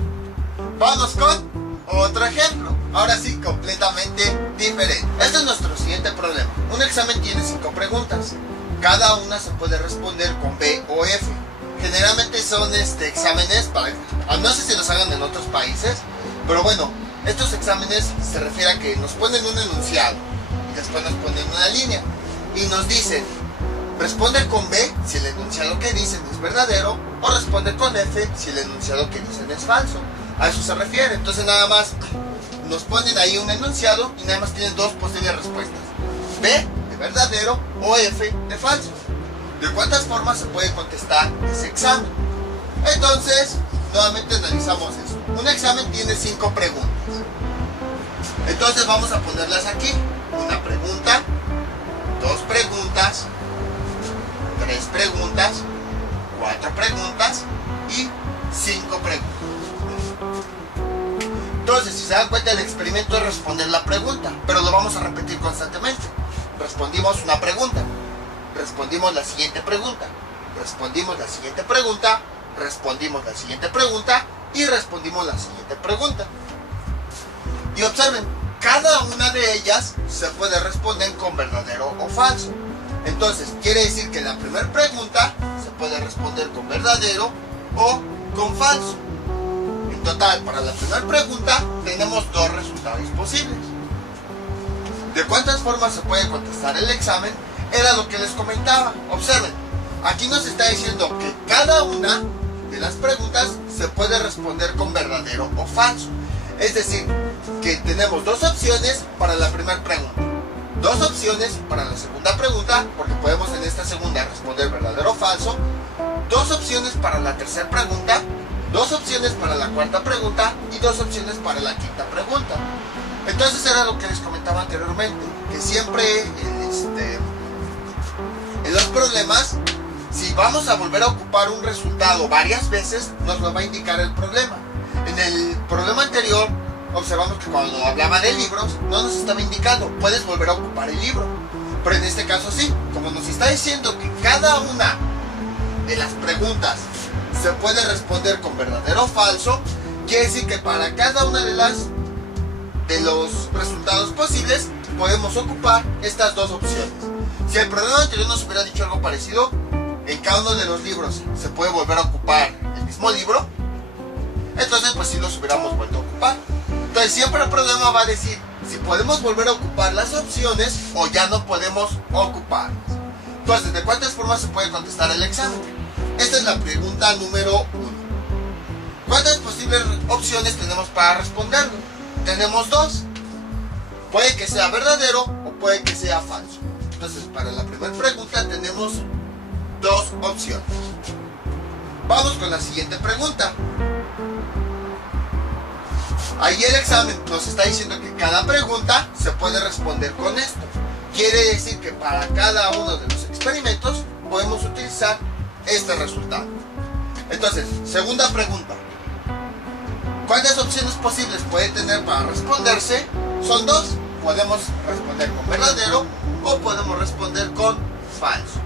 Vamos con otro ejemplo, ahora sí completamente diferente. Este es nuestro siguiente problema. Un examen tiene 5 preguntas. Cada una se puede responder con B o F. Generalmente son exámenes para, no sé si los hagan en otros países, pero bueno, estos exámenes se refiere a que nos ponen un enunciado y después nos ponen una línea y nos dicen, responde con B si el enunciado que dicen es verdadero, o responde con F si el enunciado que dicen es falso. A eso se refiere. Entonces nada más nos ponen ahí un enunciado y nada más tienen 2 posibles respuestas: B de verdadero o F de falso. ¿De cuántas formas se puede contestar ese examen? Entonces, nuevamente analizamos eso. Un examen tiene 5 preguntas. Entonces vamos a ponerlas aquí. Una pregunta, 2 preguntas, 3 preguntas, 4 preguntas y 5 preguntas. Entonces, si se dan cuenta, el experimento es responder la pregunta, pero lo vamos a repetir constantemente. Respondimos una pregunta, respondimos la siguiente pregunta, respondimos la siguiente pregunta, respondimos la siguiente pregunta y respondimos la siguiente pregunta. Y observen, cada una de ellas se puede responder con verdadero o falso. Entonces, quiere decir que la primera pregunta se puede responder con verdadero o con falso. En total, para la primera pregunta tenemos 2 resultados posibles. ¿De cuántas formas se puede contestar el examen? Era lo que les comentaba. Observen, aquí nos está diciendo que cada una de las preguntas se puede responder con verdadero o falso. Es decir, que tenemos 2 opciones para la primera pregunta, 2 opciones para la segunda pregunta, porque podemos en esta segunda responder verdadero o falso, 2 opciones para la tercera pregunta, 2 opciones para la cuarta pregunta y 2 opciones para la quinta pregunta. Entonces era lo que les comentaba anteriormente, que siempre en los problemas, si vamos a volver a ocupar un resultado varias veces, nos lo va a indicar el problema. En el problema anterior observamos que cuando hablaba de libros no nos estaba indicando, puedes volver a ocupar el libro. Pero en este caso sí, como nos está diciendo que cada una de las preguntas se puede responder con verdadero o falso, quiere decir que para cada una de los resultados posibles podemos ocupar estas 2 opciones. Si el problema anterior nos hubiera dicho algo parecido, en cada uno de los libros se puede volver a ocupar el mismo libro, entonces pues sí los hubiéramos vuelto a ocupar. Entonces siempre el problema va a decir si podemos volver a ocupar las opciones o ya no podemos ocuparlas. Entonces, ¿de cuántas formas se puede contestar el examen? Esta es la pregunta número 1. ¿Cuántas posibles opciones tenemos para responderlo? Tenemos 2. Puede que sea verdadero o puede que sea falso. Entonces, para la primera pregunta tenemos 2 opciones. Vamos con la siguiente pregunta. Ahí el examen nos está diciendo que cada pregunta se puede responder con esto. Quiere decir que para cada uno de los experimentos podemos utilizar este resultado. Entonces, segunda pregunta. ¿Cuántas opciones posibles puede tener para responderse? Son 2. Podemos responder con verdadero o podemos responder con falso.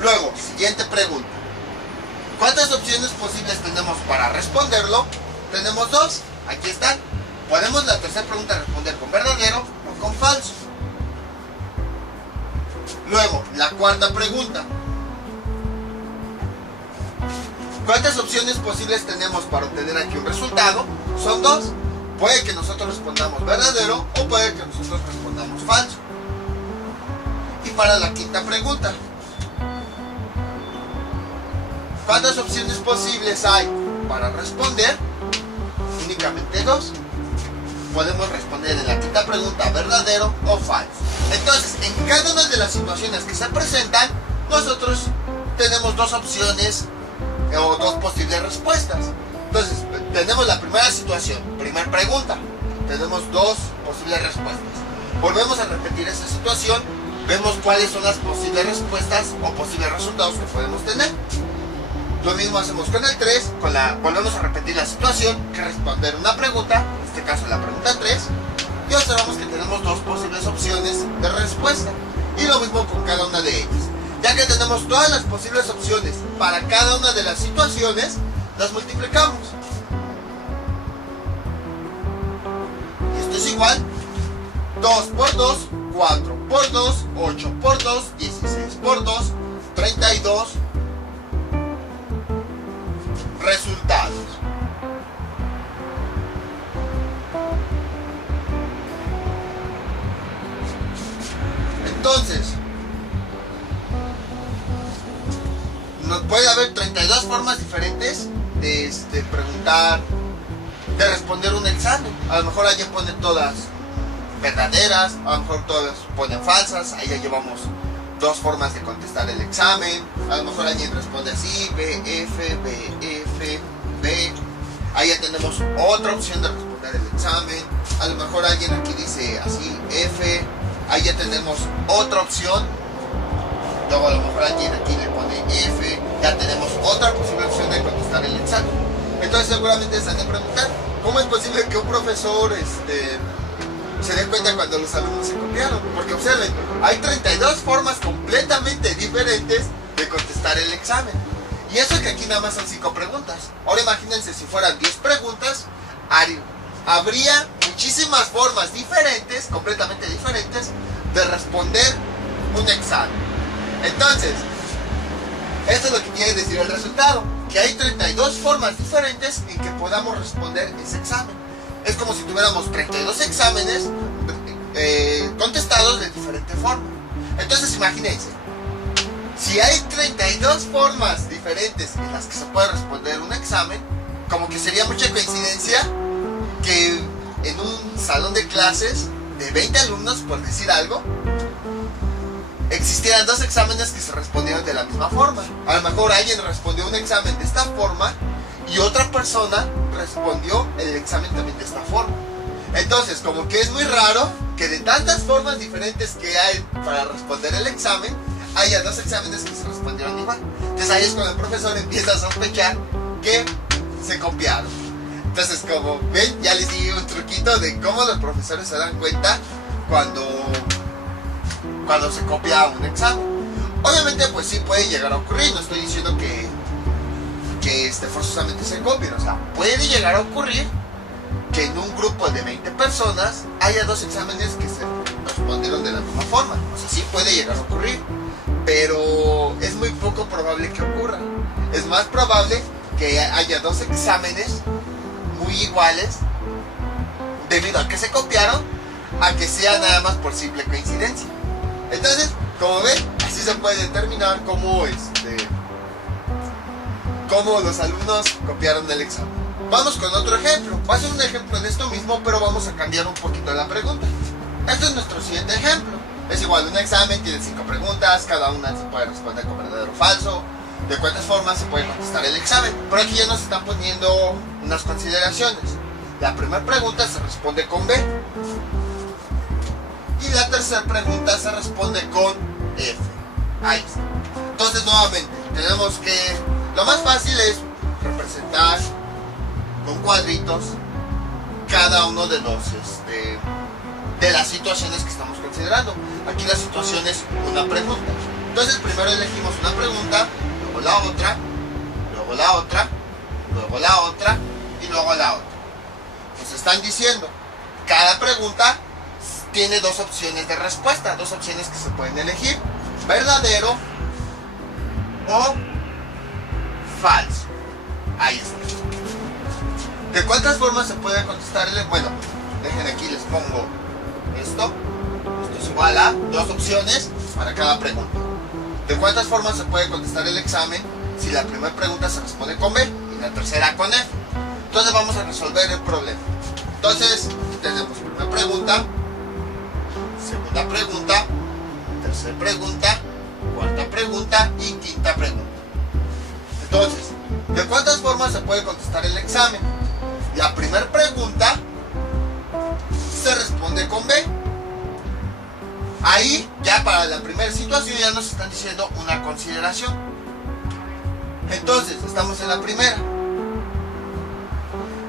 Luego, siguiente pregunta. ¿Cuántas opciones posibles tenemos para responderlo? Tenemos 2. Aquí están. Podemos la tercera pregunta responder con verdadero o con falso. Luego, la cuarta pregunta. ¿Cuántas opciones posibles tenemos para obtener aquí un resultado? Son 2. Puede que nosotros respondamos verdadero o puede que nosotros respondamos falso. Y para la quinta pregunta. ¿Cuántas opciones posibles hay para responder? Únicamente 2. Podemos responder en la quinta pregunta verdadero o falso. Entonces, en cada una de las situaciones que se presentan, nosotros tenemos 2 opciones o 2 posibles respuestas. Entonces, tenemos la primera situación, primera pregunta. Tenemos 2 posibles respuestas. Volvemos a repetir esa situación, vemos cuáles son las posibles respuestas o posibles resultados que podemos tener. Lo mismo hacemos con el 3, volvemos a repetir la situación, que responder una pregunta, en este caso la pregunta 3, y observamos que tenemos 2 posibles opciones de respuesta. Y lo mismo con cada una de ellas. Ya que tenemos todas las posibles opciones para cada una de las situaciones, las multiplicamos. Y esto es igual. 2 por 2, 4 por 2, 8 por 2, 16 por 2, 32. Resultados. Entonces, puede haber 32 formas diferentes de preguntar, de responder un examen. A lo mejor alguien pone todas verdaderas, a lo mejor todas ponen falsas. Ahí ya llevamos 2 formas de contestar el examen. A lo mejor alguien responde así, B, F, B, F, B. Ahí ya tenemos otra opción de responder el examen. A lo mejor alguien aquí dice así, F. Ahí ya tenemos otra opción. Luego a lo mejor alguien aquí le pone F. Ya tenemos otra posible opción de contestar el examen. Entonces seguramente se han de preguntar, ¿cómo es posible que un profesor se dé cuenta cuando los alumnos se copiaron? Porque observen, hay 32 formas completamente diferentes de contestar el examen. Y eso que aquí nada más son 5 preguntas. Ahora imagínense si fueran 10 preguntas, habría muchísimas formas diferentes, completamente diferentes, de responder un examen. Entonces, esto es lo que quiere decir el resultado, que hay 32 formas diferentes en que podamos responder ese examen. Es como si tuviéramos 32 exámenes contestados de diferente forma. Entonces imagínense, si hay 32 formas diferentes en las que se puede responder un examen, como que sería mucha coincidencia que en un salón de clases de 20 alumnos, por decir algo, existieran 2 exámenes que se respondieron de la misma forma. A lo mejor alguien respondió un examen de esta forma y otra persona respondió el examen también de esta forma. Entonces, como que es muy raro que de tantas formas diferentes que hay para responder el examen, haya 2 exámenes que se respondieron igual. Entonces ahí es cuando el profesor empieza a sospechar que se copiaron. Entonces, como ven, ya les di un truquito de cómo los profesores se dan cuenta cuando se copia un examen. Obviamente, pues sí puede llegar a ocurrir. No estoy diciendo que forzosamente se copien. O sea, puede llegar a ocurrir que en un grupo de 20 personas haya 2 exámenes que se respondieron de la misma forma. O sea, sí puede llegar a ocurrir, pero es muy poco probable que ocurra. Es más probable que haya 2 exámenes muy iguales debido a que se copiaron, a que sea nada más por simple coincidencia. Entonces, Como ven, así se puede determinar cómo los alumnos copiaron el examen. Vamos con otro ejemplo. Va a ser un ejemplo de esto mismo, pero vamos a cambiar un poquito la pregunta. Este es nuestro siguiente ejemplo. Es igual, un examen tiene 5 preguntas, cada una se puede responder con verdadero o falso. De cuántas formas se puede contestar el examen. Pero aquí ya nos están poniendo unas consideraciones. La primera pregunta se responde con B. Y la tercera pregunta se responde con F. Ahí está. Entonces nuevamente, tenemos que... Lo más fácil es representar con cuadritos cada uno de de las situaciones que estamos considerando. Aquí la situación es una pregunta. Entonces primero elegimos una pregunta, luego la otra, luego la otra, luego la otra y luego la otra. Nos están diciendo, cada pregunta tiene 2 opciones de respuesta, 2 opciones que se pueden elegir, verdadero o falso. Ahí está. ¿De cuántas formas se puede contestar? Bueno, dejen aquí, les pongo esto. Esto es igual a 2 opciones para cada pregunta. ¿De cuántas formas se puede contestar el examen si la primera pregunta se responde con B y la tercera con F? Entonces vamos a resolver el problema. Entonces tenemos primera pregunta, segunda pregunta, tercera pregunta, cuarta pregunta y quinta pregunta. Entonces, ¿de cuántas formas se puede contestar el examen? La primera pregunta se responde con B. Ahí, ya para la primera situación, ya nos están diciendo una consideración. Entonces, estamos en la primera.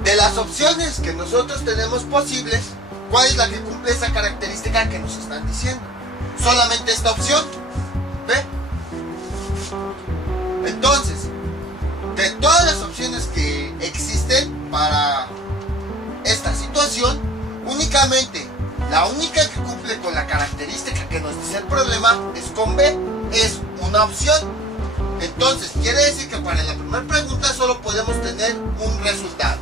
De las opciones que nosotros tenemos posibles, ¿cuál es la que cumple esa característica que nos están diciendo? Solamente esta opción. ¿Ve? Entonces, de todas las opciones que existen para esta situación, únicamente la única que cumple con la característica que nos dice el problema es con B, es una opción. Entonces quiere decir que para la primera pregunta solo podemos tener un resultado.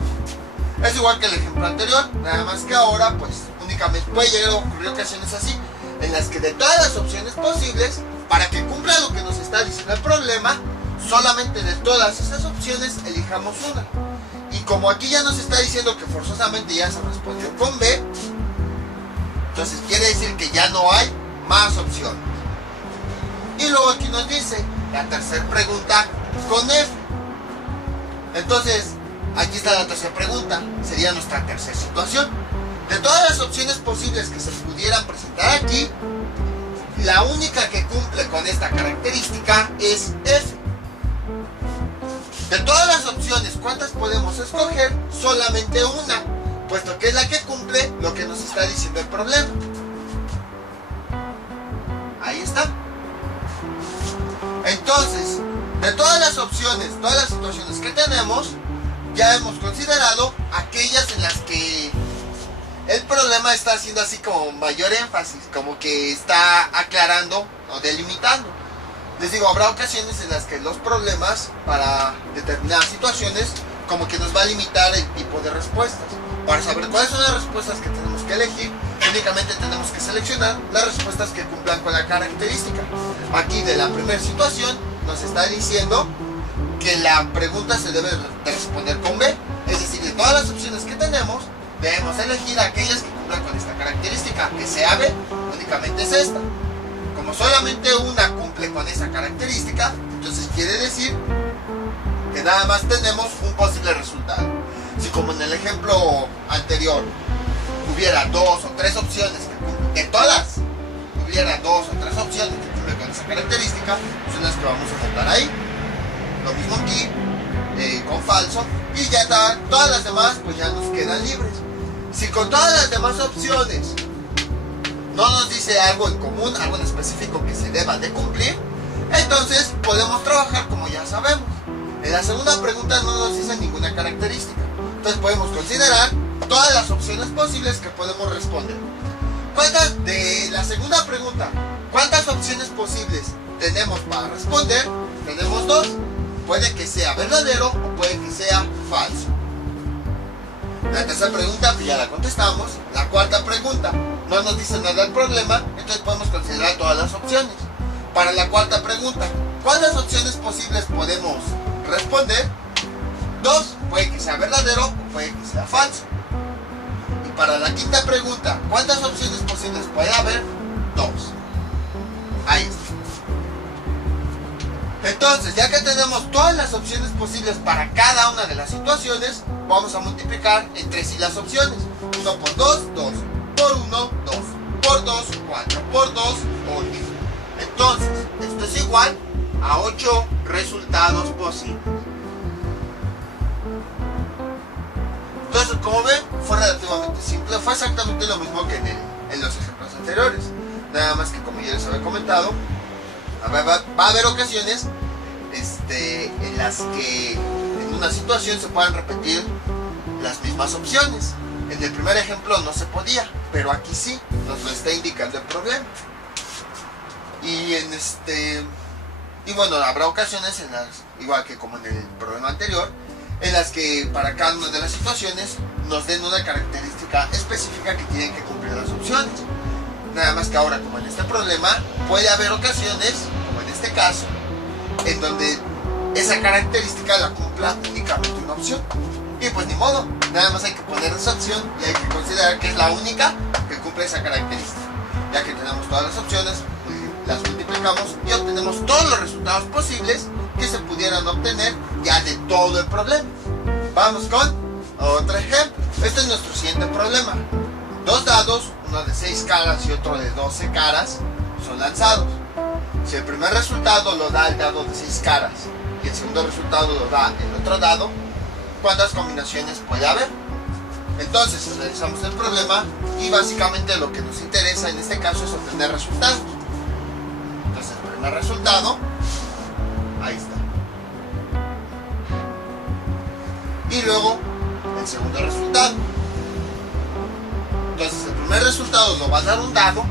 Es igual que el ejemplo anterior, nada más que ahora pues únicamente puede llegar a ocurrir ocasiones así, en las que de todas las opciones posibles, para que cumpla lo que nos está diciendo el problema, solamente de todas esas opciones elijamos una. Y como aquí ya nos está diciendo que forzosamente ya se respondió con B, entonces quiere decir que ya no hay más opciones. Y luego aquí nos dice la tercera pregunta con F. Entonces aquí está la tercera pregunta, sería nuestra tercera situación. De todas las opciones posibles que se pudieran presentar aquí, la única que cumple con esta característica es F. De todas las opciones, ¿cuántas podemos escoger? Solamente una, puesto que es la que cumple lo que nos está diciendo el problema. Ahí está. Entonces, de todas las opciones, todas las situaciones que tenemos, ya hemos considerado aquellas en las que el problema está haciendo así como mayor énfasis, como que está aclarando o delimitando. Les digo, habrá ocasiones en las que los problemas para determinadas situaciones como que nos va a limitar el tipo de respuestas. Para saber cuáles son las respuestas que tenemos que elegir, únicamente tenemos que seleccionar las respuestas que cumplan con la característica. Aquí de la primera situación nos está diciendo que la pregunta se debe de responder con B. Es decir, de todas las opciones que tenemos, debemos elegir aquellas que cumplan con esta característica. Que sea B, únicamente es esta. Como solamente una cumple con esa característica, entonces quiere decir que nada más tenemos un posible resultado. Si como en el ejemplo anterior hubiera 2 o 3 opciones que cumplen, de todas hubiera 2 o 3 opciones que cumplen con esa característica, son las que vamos a anotar ahí. Lo mismo aquí, con falso, y ya está, todas las demás pues ya nos quedan libres. Si con todas las demás opciones no nos dice algo en común, algo en específico que se deba de cumplir, entonces podemos trabajar como ya sabemos. En la segunda pregunta no nos dice ninguna característica, entonces podemos considerar todas las opciones posibles que podemos responder. De la segunda pregunta, ¿cuántas opciones posibles tenemos para responder? Tenemos 2. Puede que sea verdadero o puede que sea falso. La tercera pregunta pues ya la contestamos. La cuarta pregunta no nos dice nada del problema, entonces podemos considerar todas las opciones. Para la cuarta pregunta, ¿cuántas opciones posibles podemos responder? 2, puede que sea verdadero o puede que sea falso. Y para la quinta pregunta, ¿cuántas opciones posibles puede haber? 2. Ahí está. Entonces, ya que tenemos todas las opciones posibles para cada una de las situaciones, vamos a multiplicar entre sí las opciones. 1 por 2, 2. Por 1, 2. Por 2, 4. Por 2, 8. Entonces, esto es igual a 8 resultados posibles. Entonces, como ven, fue relativamente simple. Fue exactamente lo mismo que en los ejemplos anteriores. Nada más que, como ya les había comentado, va a haber ocasiones en las que en una situación se puedan repetir las mismas opciones. En el primer ejemplo no se podía, pero aquí sí, nos lo está indicando el problema. Y bueno, habrá ocasiones en las, igual que como en el problema anterior, en las que para cada una de las situaciones nos den una característica específica que tienen que cumplir las opciones. Nada más que ahora, como en este problema, puede haber ocasiones, como en este caso, en donde esa característica la cumpla únicamente una opción. Y pues ni modo, nada más hay que poner esa opción y hay que considerar que es la única que cumple esa característica. Ya que tenemos todas las opciones, las multiplicamos y obtenemos todos los resultados posibles que se pudieran obtener ya de todo el problema. Vamos con otro ejemplo. Este es nuestro siguiente problema. 2 dados, uno de 6 caras y otro de 12 caras, son lanzados. Si el primer resultado lo da el dado de 6 caras y el segundo resultado lo da el otro dado, ¿cuántas combinaciones puede haber? Entonces analizamos el problema y básicamente lo que nos interesa en este caso es obtener resultados. Entonces el primer resultado, ahí está. Y luego el segundo resultado. Entonces el primer resultado lo va a dar un dado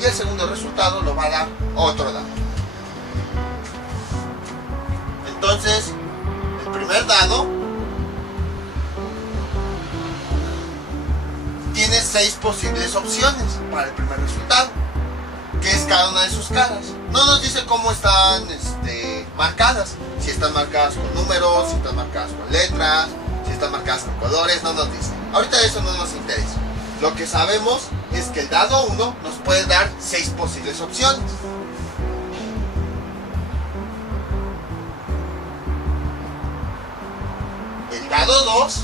y el segundo resultado lo va a dar otro dado. Entonces el primer dado tiene 6 posibles opciones para el primer resultado, que es cada una de sus caras. No nos dice cómo están marcadas, si están marcadas con números, si están marcadas con letras, si están marcadas con colores, no nos dice. Ahorita eso no nos interesa. Lo que sabemos es que el dado 1 nos puede dar 6 posibles opciones. El dado 2,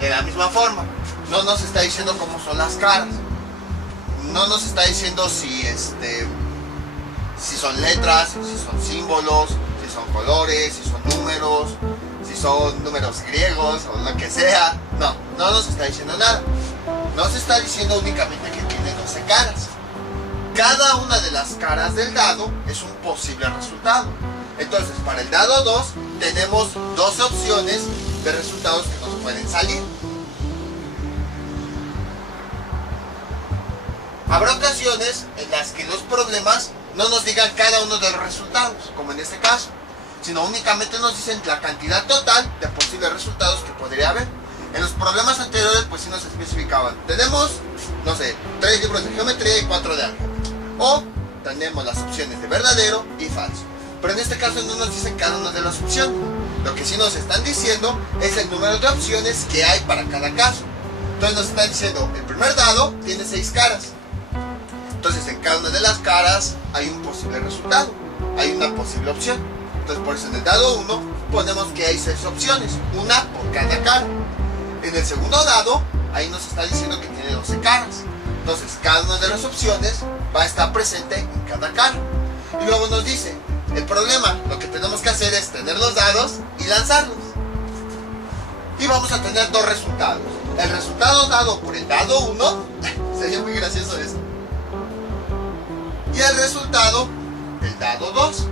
de la misma forma, no nos está diciendo cómo son las caras. No nos está diciendo si son letras, si son símbolos, si son colores, si son números griegos o lo que sea. No nos está diciendo nada. Nos está diciendo únicamente que tiene 12 caras. Cada una de las caras del dado es un posible resultado. Entonces, para el dado 2 tenemos 12 opciones de resultados que nos pueden salir. Habrá ocasiones en las que los problemas no nos digan cada uno de los resultados, como en este caso, sino únicamente nos dicen la cantidad total de posibles resultados que podría haber. En los problemas anteriores pues sí nos especificaban, tenemos, no sé, 3 libros de geometría y 4 de álgebra, o tenemos las opciones de verdadero y falso. Pero en este caso no nos dicen cada una de las opciones. Lo que sí nos están diciendo es el número de opciones que hay para cada caso. Entonces nos están diciendo, el primer dado tiene 6 caras. Entonces en cada una de las caras hay un posible resultado, hay una posible opción. Entonces por eso en el dado 1 ponemos que hay 6 opciones, una por cada cara. En el segundo dado, ahí nos está diciendo que tiene 12 caras. Entonces cada una de las opciones va a estar presente en cada cara. Y luego nos dice, el problema, lo que tenemos que hacer es tener los dados y lanzarlos. Y vamos a tener 2 resultados. El resultado dado por el dado 1, sería muy gracioso eso. Y el resultado del dado 2.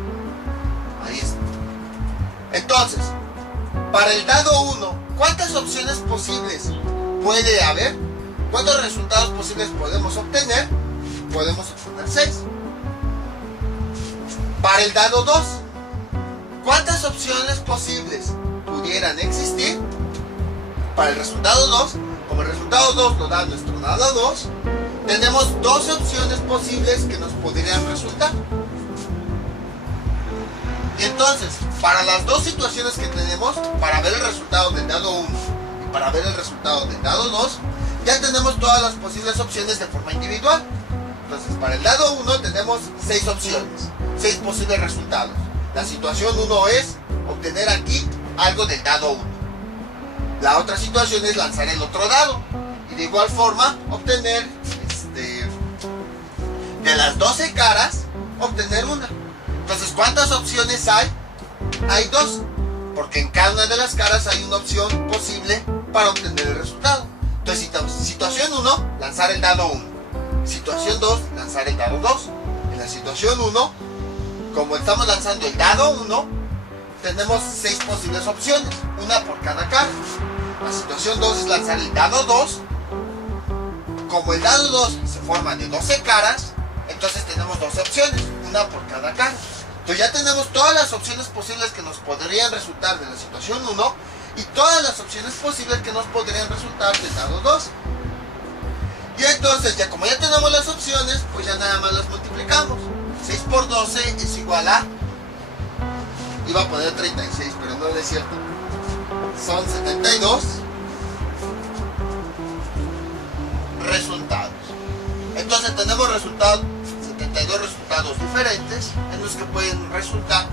Ahí está. Entonces, para el dado 1, ¿cuántas opciones posibles puede haber? ¿Cuántos resultados posibles podemos obtener? Podemos obtener 6. Para el dado 2, ¿cuántas opciones posibles pudieran existir? Para el resultado 2, como el resultado 2 lo da nuestro dado 2, tenemos dos opciones posibles que nos podrían resultar. Y entonces, para las dos situaciones que tenemos, para ver el resultado del dado 1 y para ver el resultado del dado 2, ya tenemos todas las posibles opciones de forma individual. Entonces, para el dado 1 tenemos 6 opciones, 6 posibles resultados. La situación 1 es obtener aquí algo del dado 1. La otra situación es lanzar el otro dado. Y de igual forma, obtener de las 12 caras, obtener una. Entonces, ¿cuántas opciones hay? Hay 2. Porque en cada una de las caras hay una opción posible para obtener el resultado. Entonces, situación 1, lanzar el dado 1. Situación 2, lanzar el dado 2. En la situación 1, como estamos lanzando el dado 1, tenemos 6 posibles opciones, una por cada cara. La situación 2 es lanzar el dado 2. Como el dado 2 se forma de 12 caras, entonces tenemos 12 opciones, una por cada cara. Entonces ya tenemos todas las opciones posibles que nos podrían resultar de la situación 1 y todas las opciones posibles que nos podrían resultar del dado 2. Y entonces, ya como ya tenemos las opciones, pues ya nada más las multiplicamos. 6 por 12 es igual a... Iba a poner 36, pero no es cierto. Son 72 resultados. Entonces tenemos 72 resultados diferentes en los que pueden resultar,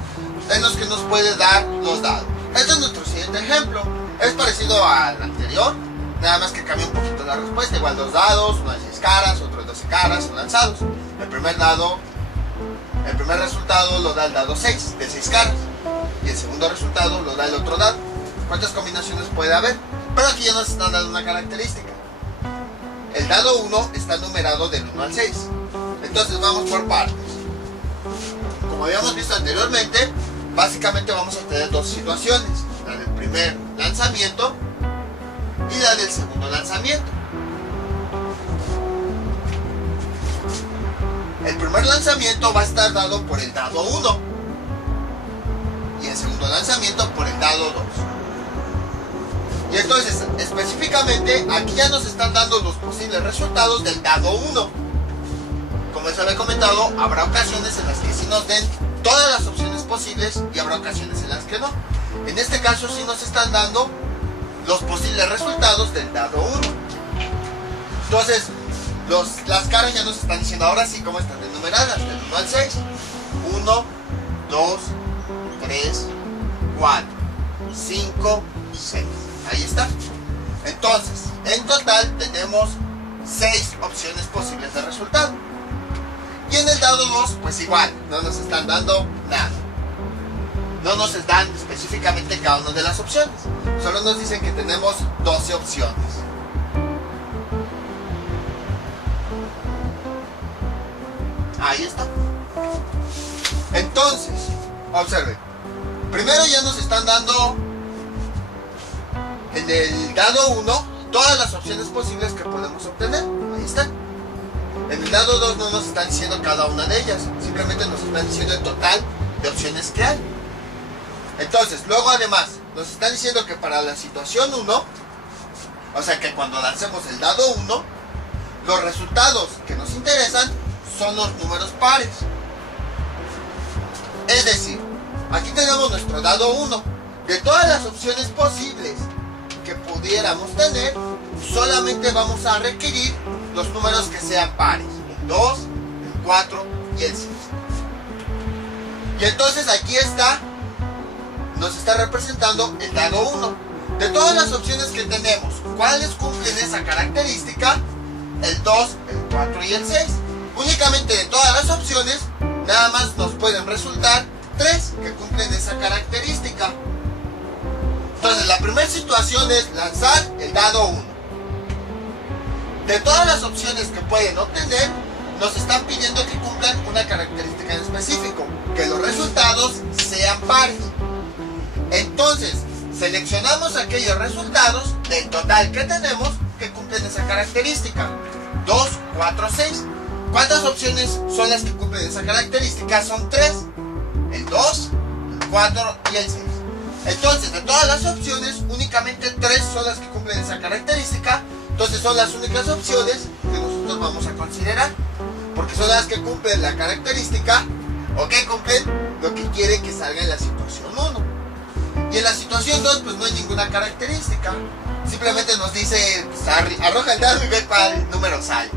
en los que nos puede dar los dados. Este es nuestro siguiente ejemplo. Es parecido al anterior, nada más que cambia un poquito la respuesta. Igual 2 dados, uno de 6 caras, otro de 12 caras, son lanzados. El primer resultado lo da el dado 6, de 6 caras. Y el segundo resultado lo da el otro dado. ¿Cuántas combinaciones puede haber? Pero aquí ya nos están dando una característica. El dado 1 está numerado del 1 al 6. Entonces vamos por partes. Como habíamos visto anteriormente, básicamente vamos a tener dos situaciones. La del primer lanzamiento y la del segundo lanzamiento. El primer lanzamiento va a estar dado por el dado 1 y el segundo lanzamiento por el dado 2. Y entonces, específicamente, aquí ya nos están dando los posibles resultados del dado 1. Como les había comentado, habrá ocasiones en las que sí nos den todas las opciones posibles y habrá ocasiones en las que no. En este caso sí nos están dando los posibles resultados del dado 1. Entonces, las caras ya nos están diciendo ahora sí cómo están enumeradas, del 1 al 6. 1, 2, 3, 4, 5, 6. Ahí está. Entonces, en total tenemos 6 opciones posibles de resultado. Y en el dado 2, pues igual, no nos están dando nada. No nos dan específicamente cada una de las opciones. Solo nos dicen que tenemos 12 opciones. Ahí está. Entonces, observen. Primero ya nos están dando en el dado 1 todas las opciones posibles que podemos obtener. Ahí está. En el dado 2 no nos están diciendo cada una de ellas. Simplemente nos están diciendo el total de opciones que hay. Entonces, luego además, nos están diciendo que para la situación 1, o sea que cuando lancemos el dado 1, los resultados que nos interesan son los números pares. Es decir, aquí tenemos nuestro dado 1. De todas las opciones posibles que pudiéramos tener, solamente vamos a requerir los números que sean pares. El 2, el 4 y el 6. Y entonces aquí está, nos está representando el dado 1. De todas las opciones que tenemos, ¿cuáles cumplen esa característica? El 2, el 4 y el 6. Únicamente de todas las opciones, nada más nos pueden resultar 3 que cumplen esa característica. Entonces, la primera situación es lanzar el dado 1. De todas las opciones que pueden obtener, nos están pidiendo que cumplan una característica en específico, que los resultados sean pares. Entonces, seleccionamos aquellos resultados del total que tenemos que cumplen esa característica. 2, 4, 6. ¿Cuántas opciones son las que cumplen esa característica? Son 3. El 2, el 4 y el 6. Entonces, de todas las opciones, únicamente 3 son las que cumplen esa característica. Entonces, son las únicas opciones que nosotros nosotros vamos a considerar, porque son las que cumplen la característica o que cumplen lo que quiere que salga en la situación 1. Y en la situación 2 pues no hay ninguna característica, simplemente nos dice pues, arroja el dado y ve cuál número sale.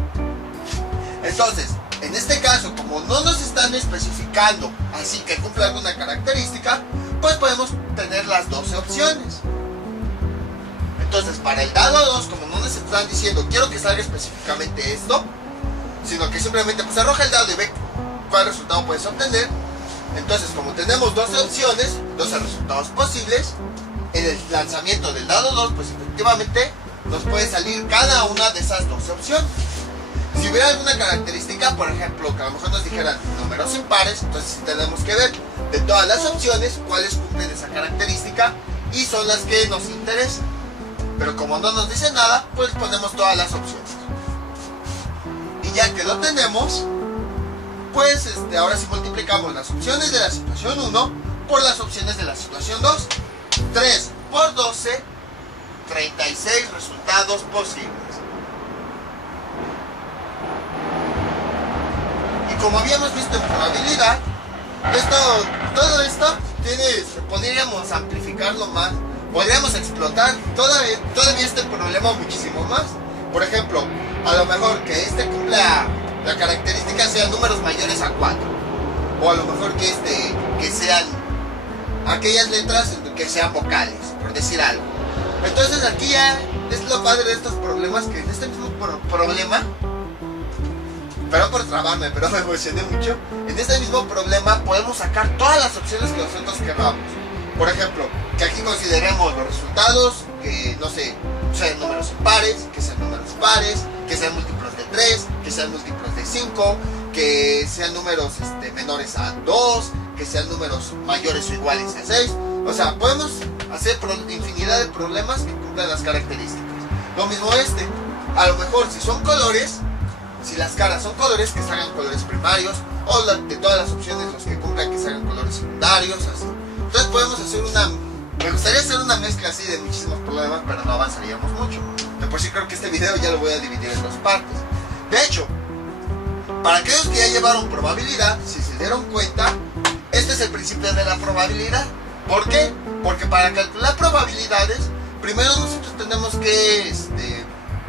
Entonces, en este caso, como no nos están especificando así que cumple alguna característica, pues podemos tener las 12 opciones. Entonces, para el dado 2, como no nos están diciendo quiero que salga específicamente esto, sino que simplemente pues arroja el dado y ve cuál resultado puedes obtener. Entonces, como tenemos 12 opciones, 12 resultados posibles, en el lanzamiento del dado 2, pues efectivamente nos puede salir cada una de esas 12 opciones. Si hubiera alguna característica, por ejemplo, que a lo mejor nos dijeran números impares, entonces tenemos que ver de todas las opciones cuáles cumplen esa característica y son las que nos interesan. Pero como no nos dice nada, pues ponemos todas las opciones. Y ya que lo tenemos, pues ahora sí multiplicamos las opciones de la situación 1 por las opciones de la situación 2. 3 por 12, 36 resultados posibles. Y como habíamos visto en probabilidad, todo esto podríamos amplificarlo más, podríamos explotar todavía este problema muchísimo más. Por ejemplo, a lo mejor que cumpla la característica sean números mayores a 4, o a lo mejor que sean aquellas letras que sean vocales, por decir algo. Entonces aquí ya es lo padre de estos problemas, que en este mismo problema, perdón por trabarme, pero me emocioné mucho, en este mismo problema podemos sacar todas las opciones que nosotros queramos. Por ejemplo, que aquí consideremos los resultados, que no sé, sean números impares, que sean números pares, que sean múltiplos de 3, que sean múltiplos de 5, que sean números menores a 2, que sean números mayores o iguales a 6. O sea, podemos hacer infinidad de problemas que cumplan las características. Lo mismo a lo mejor si son colores, si las caras son colores, que salgan colores primarios, o de todas las opciones los que cumplan que salgan colores secundarios, así. Entonces podemos hacer me gustaría hacer una mezcla así de muchísimos problemas, pero no avanzaríamos mucho. De por sí creo que este video ya lo voy a dividir en 2 partes. De hecho, para aquellos que ya llevaron probabilidad, si se dieron cuenta, este es el principio de la probabilidad. ¿Por qué? Porque para calcular probabilidades, primero nosotros tenemos que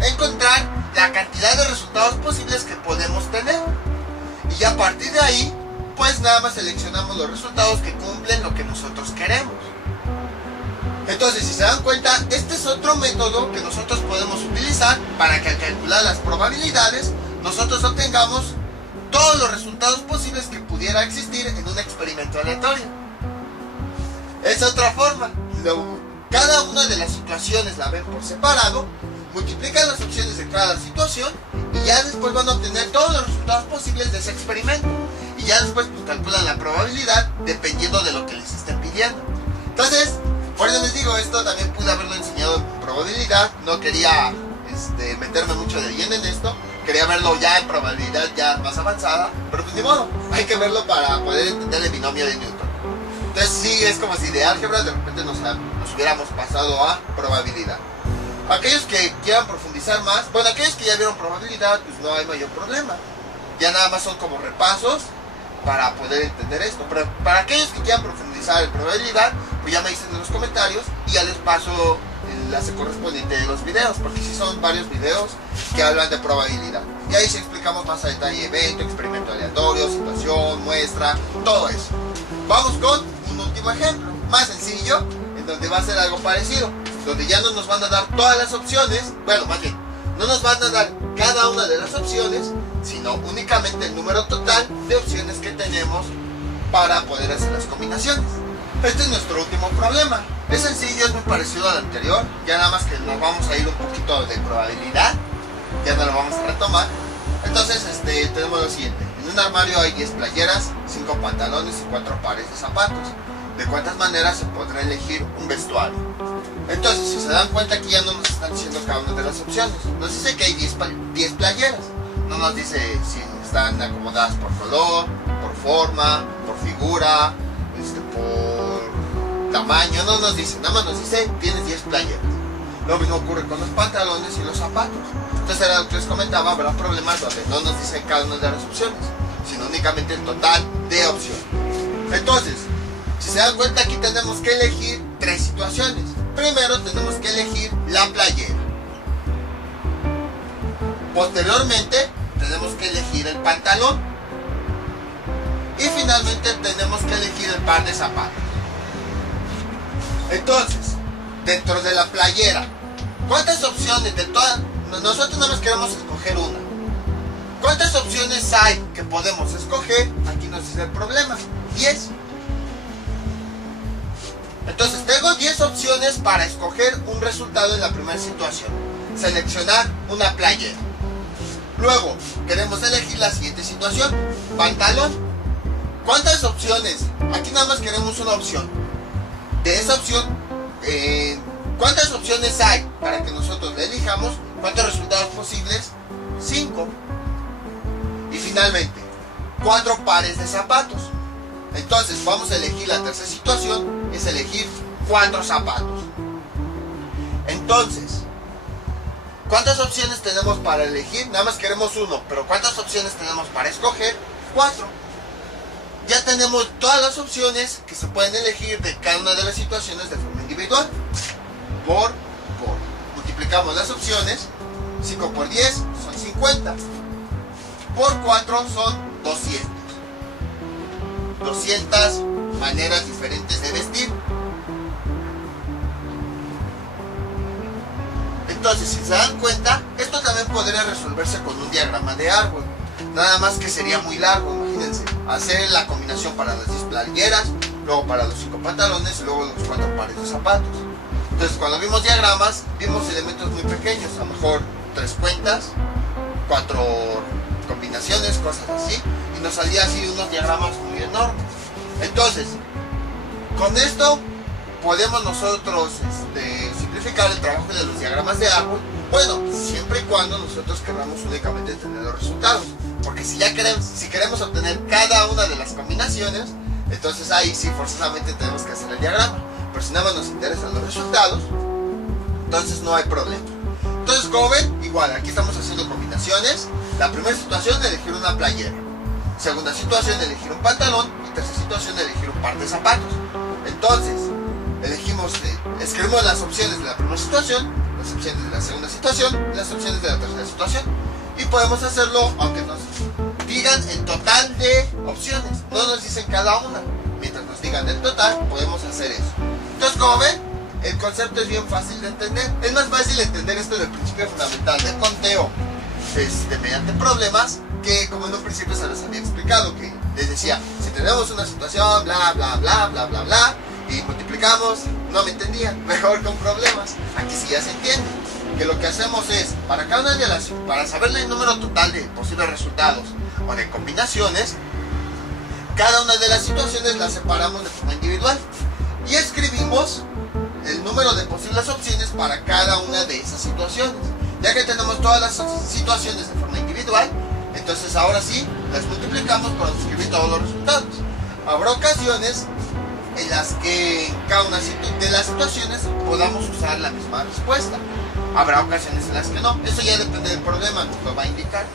encontrar la cantidad de resultados posibles que podemos tener. Y ya a partir de ahí, pues nada más seleccionamos los resultados que cumplen lo que nosotros queremos. Entonces, si se dan cuenta, este es otro método que nosotros podemos utilizar para que al calcular las probabilidades, nosotros obtengamos todos los resultados posibles que pudiera existir en un experimento aleatorio. Es otra forma. Cada una de las situaciones la ven por separado, multiplican las opciones de cada situación y ya después van a obtener todos los resultados posibles de ese experimento. Y ya después pues, calculan la probabilidad dependiendo de lo que les estén pidiendo. Entonces, por eso les digo, esto también pude haberlo enseñado en probabilidad. No quería meterme mucho de lleno en esto. Quería verlo ya en probabilidad ya más avanzada. Pero pues ni modo, hay que verlo para poder entender el binomio de Newton. Entonces sí, es como si de álgebra de repente nos hubiéramos pasado a probabilidad. Aquellos que quieran profundizar más, bueno, aquellos que ya vieron probabilidad, pues no hay mayor problema. Ya nada más son como repasos para poder entender esto. Pero para aquellos que quieran profundizar en probabilidad, pues ya me dicen en los comentarios y ya les paso el enlace correspondiente de los videos, porque sí son varios videos que hablan de probabilidad. Y ahí sí explicamos más a detalle evento, experimento aleatorio, situación, muestra, todo eso. Vamos con un último ejemplo, más sencillo, en donde va a ser algo parecido, donde ya no nos van a dar todas las opciones, bueno, más bien, no nos van a dar cada una de las opciones, sino únicamente el número total de opciones que tenemos para poder hacer las combinaciones. Este es nuestro último problema. Es sencillo, es muy parecido al anterior, ya nada más que nos vamos a ir un poquito de probabilidad, ya no lo vamos a retomar. Entonces tenemos lo siguiente: en un armario hay 10 playeras, 5 pantalones y 4 pares de zapatos. ¿De cuántas maneras se podrá elegir un vestuario? Entonces, si se dan cuenta, aquí ya no nos están diciendo cada una de las opciones. Nos dice que hay 10 playeras. No nos dice si están acomodadas por color, por forma, por figura, por tamaño. No nos dice, nada más nos dice tienes 10 playeras. Lo mismo ocurre con los pantalones y los zapatos. Entonces era lo que les comentaba, habrá problemas donde no nos dicen cada una de las opciones, sino únicamente el total de opciones. Entonces, si se dan cuenta, aquí tenemos que elegir tres situaciones. Primero tenemos que elegir la playera. Posteriormente tenemos que elegir el pantalón. Y finalmente tenemos que elegir el par de zapatos. Entonces, dentro de la playera, ¿cuántas opciones de todas? Nosotros nada más queremos escoger una. ¿Cuántas opciones hay que podemos escoger? Aquí nos dice el problema. 10. Entonces tengo 10 opciones para escoger un resultado en la primera situación. Seleccionar una playera. Luego, queremos elegir la siguiente situación. Pantalón. ¿Cuántas opciones? Aquí nada más queremos una opción. De esa opción, ¿cuántas opciones hay para que nosotros le elijamos? ¿Cuántos resultados posibles? 5. Y finalmente, 4 pares de zapatos. Entonces vamos a elegir la tercera situación, es elegir 4 zapatos. Entonces, ¿cuántas opciones tenemos para elegir? Nada más queremos uno, pero ¿cuántas opciones tenemos para escoger? 4. Ya tenemos todas las opciones que se pueden elegir de cada una de las situaciones de forma individual. Multiplicamos las opciones. 5 por 10 son 50. Por 4 son 200. 200 maneras diferentes de vestir. Entonces, si se dan cuenta, esto también podría resolverse con un diagrama de árbol. Nada más que sería muy largo, imagínense. Hacer la combinación para las 10 playeras, luego para los 5 pantalones y luego los 4 pares de zapatos. Entonces, cuando vimos diagramas, vimos elementos muy pequeños, a lo mejor 3 cuentas, 4 combinaciones, cosas así, y nos salía así unos diagramas muy enormes. Entonces, con esto podemos nosotros simplificar el trabajo de los diagramas de árbol, bueno, siempre y cuando nosotros queramos únicamente tener los resultados, porque si queremos obtener cada una de las combinaciones, entonces ahí sí forzosamente tenemos que hacer el diagrama, pero si nada más nos interesan los resultados, entonces no hay problema. Entonces, como ven, igual, aquí estamos haciendo combinaciones. La primera situación, elegir una playera. Segunda situación, elegir un pantalón. Y tercera situación, elegir un par de zapatos. Entonces, escribimos las opciones de la primera situación, las opciones de la segunda situación, las opciones de la tercera situación. Y podemos hacerlo aunque nos digan el total de opciones. No nos dicen cada una. Mientras nos digan el total, podemos hacer eso. Entonces, como ven, el concepto es bien fácil de entender. Es más fácil entender esto del principio fundamental del conteo mediante problemas, que como en un principio se les había explicado, que les decía, si tenemos una situación, bla, bla, bla, bla, bla, bla, y multiplicamos, no me entendían, mejor con problemas. Aquí sí ya se entiende, que lo que hacemos es, para cada una de para saber el número total de posibles resultados o de combinaciones, cada una de las situaciones las separamos de forma individual y escribimos el número de posibles opciones para cada una de esas situaciones. Ya que tenemos todas las situaciones de forma individual, entonces ahora sí las multiplicamos para escribir todos los resultados. Habrá ocasiones en las que en cada una de las situaciones podamos usar la misma respuesta. Habrá ocasiones en las que no. Eso ya depende del problema, nos lo va a indicar.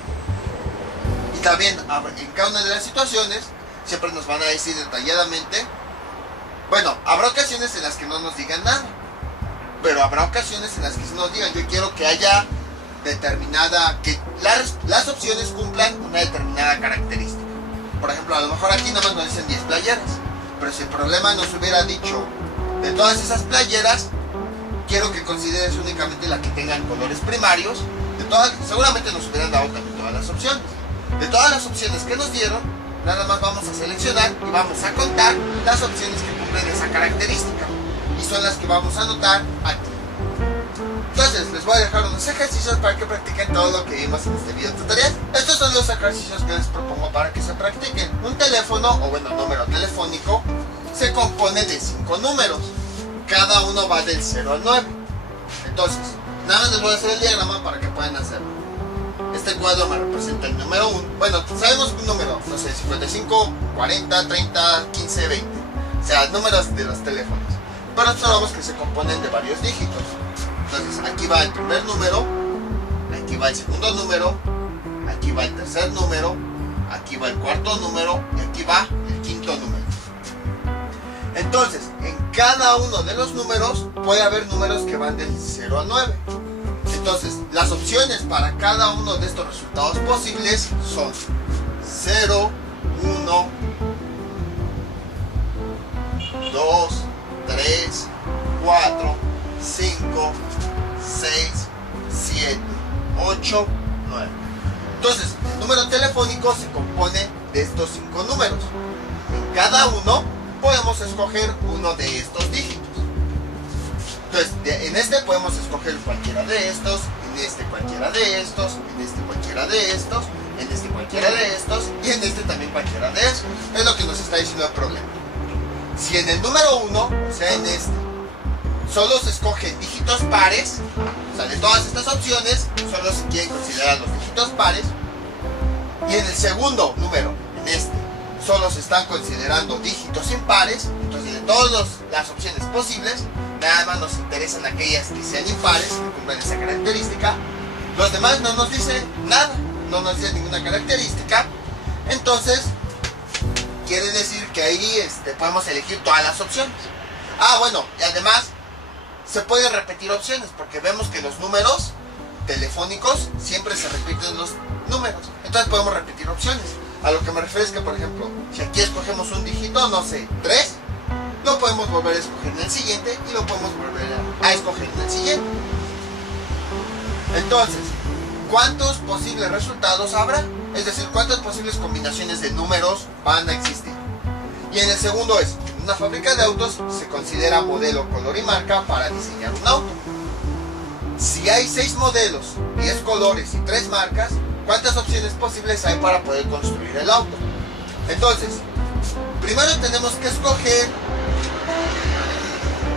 Y también en cada una de las situaciones siempre nos van a decir detalladamente. Bueno, habrá ocasiones en las que no nos digan nada, pero habrá ocasiones en las que nos digan, yo quiero que haya que las opciones cumplan una determinada característica. Por ejemplo, a lo mejor aquí nada más nos dicen 10 playeras, pero si el problema nos hubiera dicho, de todas esas playeras, quiero que consideres únicamente la que tengan colores primarios, seguramente nos hubieran dado también todas las opciones. De todas las opciones que nos dieron, nada más vamos a seleccionar y vamos a contar las opciones que cumplen esa característica, y son las que vamos a anotar aquí. Entonces les voy a dejar unos ejercicios para que practiquen todo lo que vimos en este video tutorial. Estos son los ejercicios que les propongo para que se practiquen. Un teléfono, o bueno, número telefónico, se compone de 5 números. Cada uno va del 0 al 9. Entonces, nada más les voy a hacer el diagrama para que puedan hacerlo. Este cuadro me representa el número 1. Bueno, sabemos que un número, no sé, 55, 40, 30, 15, 20. O sea, números de los teléfonos. Pero observamos que se componen de varios dígitos. Entonces aquí va el primer número, aquí va el segundo número, aquí va el tercer número, aquí va el cuarto número y aquí va el quinto número. Entonces, en cada uno de los números puede haber números que van del 0 al 9. Entonces, las opciones para cada uno de estos resultados posibles son 0, 1, 2, 3, 4, 5, 6, 7, 8, 9. Entonces, el número telefónico se compone de estos 5 números. En cada uno podemos escoger uno de estos dígitos. Entonces, en este podemos escoger cualquiera de estos, en este cualquiera de estos, en este cualquiera de estos, en este cualquiera de estos y en este también cualquiera de estos. Es lo que nos está diciendo el problema. Si en el número 1, o sea en este, solo se escogen dígitos pares, o sea, de todas estas opciones, solo se quieren considerar los dígitos pares, y en el segundo número, en este, solo se están considerando dígitos impares, entonces de todas las opciones posibles, nada más nos interesan aquellas que sean impares, que cumplan esa característica. Los demás no nos dicen nada, no nos dicen ninguna característica, entonces quiere decir que ahí podemos elegir todas las opciones. Bueno, y además se pueden repetir opciones, porque vemos que los números telefónicos siempre se repiten los números, entonces podemos repetir opciones. A lo que me refiero es que, por ejemplo, si aquí escogemos un dígito, no sé, 3, lo podemos volver a escoger en el siguiente y lo podemos volver a escoger en el siguiente. Entonces, ¿cuántos posibles resultados habrá? Es decir, ¿cuántas posibles combinaciones de números van a existir? Y en el segundo es, en una fábrica de autos se considera modelo, color y marca para diseñar un auto. Si hay 6 modelos, 10 colores y 3 marcas, ¿cuántas opciones posibles hay para poder construir el auto? Entonces, primero tenemos que escoger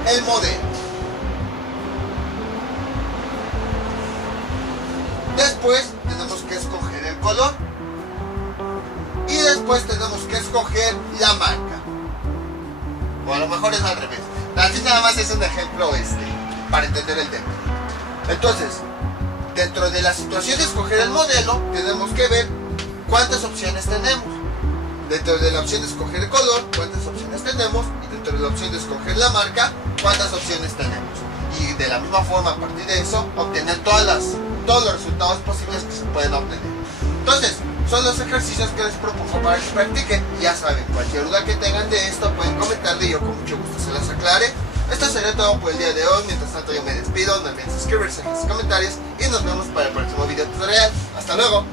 el modelo. Después tenemos que escoger el color. Y después tenemos que escoger la marca. O a lo mejor es al revés. Así nada más es un ejemplo para entender el tema. Entonces, dentro de la situación de escoger el modelo, tenemos que ver cuántas opciones tenemos. Dentro de la opción de escoger el color, cuántas opciones tenemos. Y dentro de la opción de escoger la marca, cuántas opciones tenemos. Y de la misma forma, a partir de eso, obtener todos los resultados posibles que se pueden obtener. Entonces, son los ejercicios que les propongo para que practiquen. Ya saben, cualquier duda que tengan de esto pueden comentarle y yo con mucho gusto se las aclare. Esto sería todo por el día de hoy. Mientras tanto yo me despido, no olviden suscribirse, en los comentarios y nos vemos para el próximo video tutorial. Hasta luego.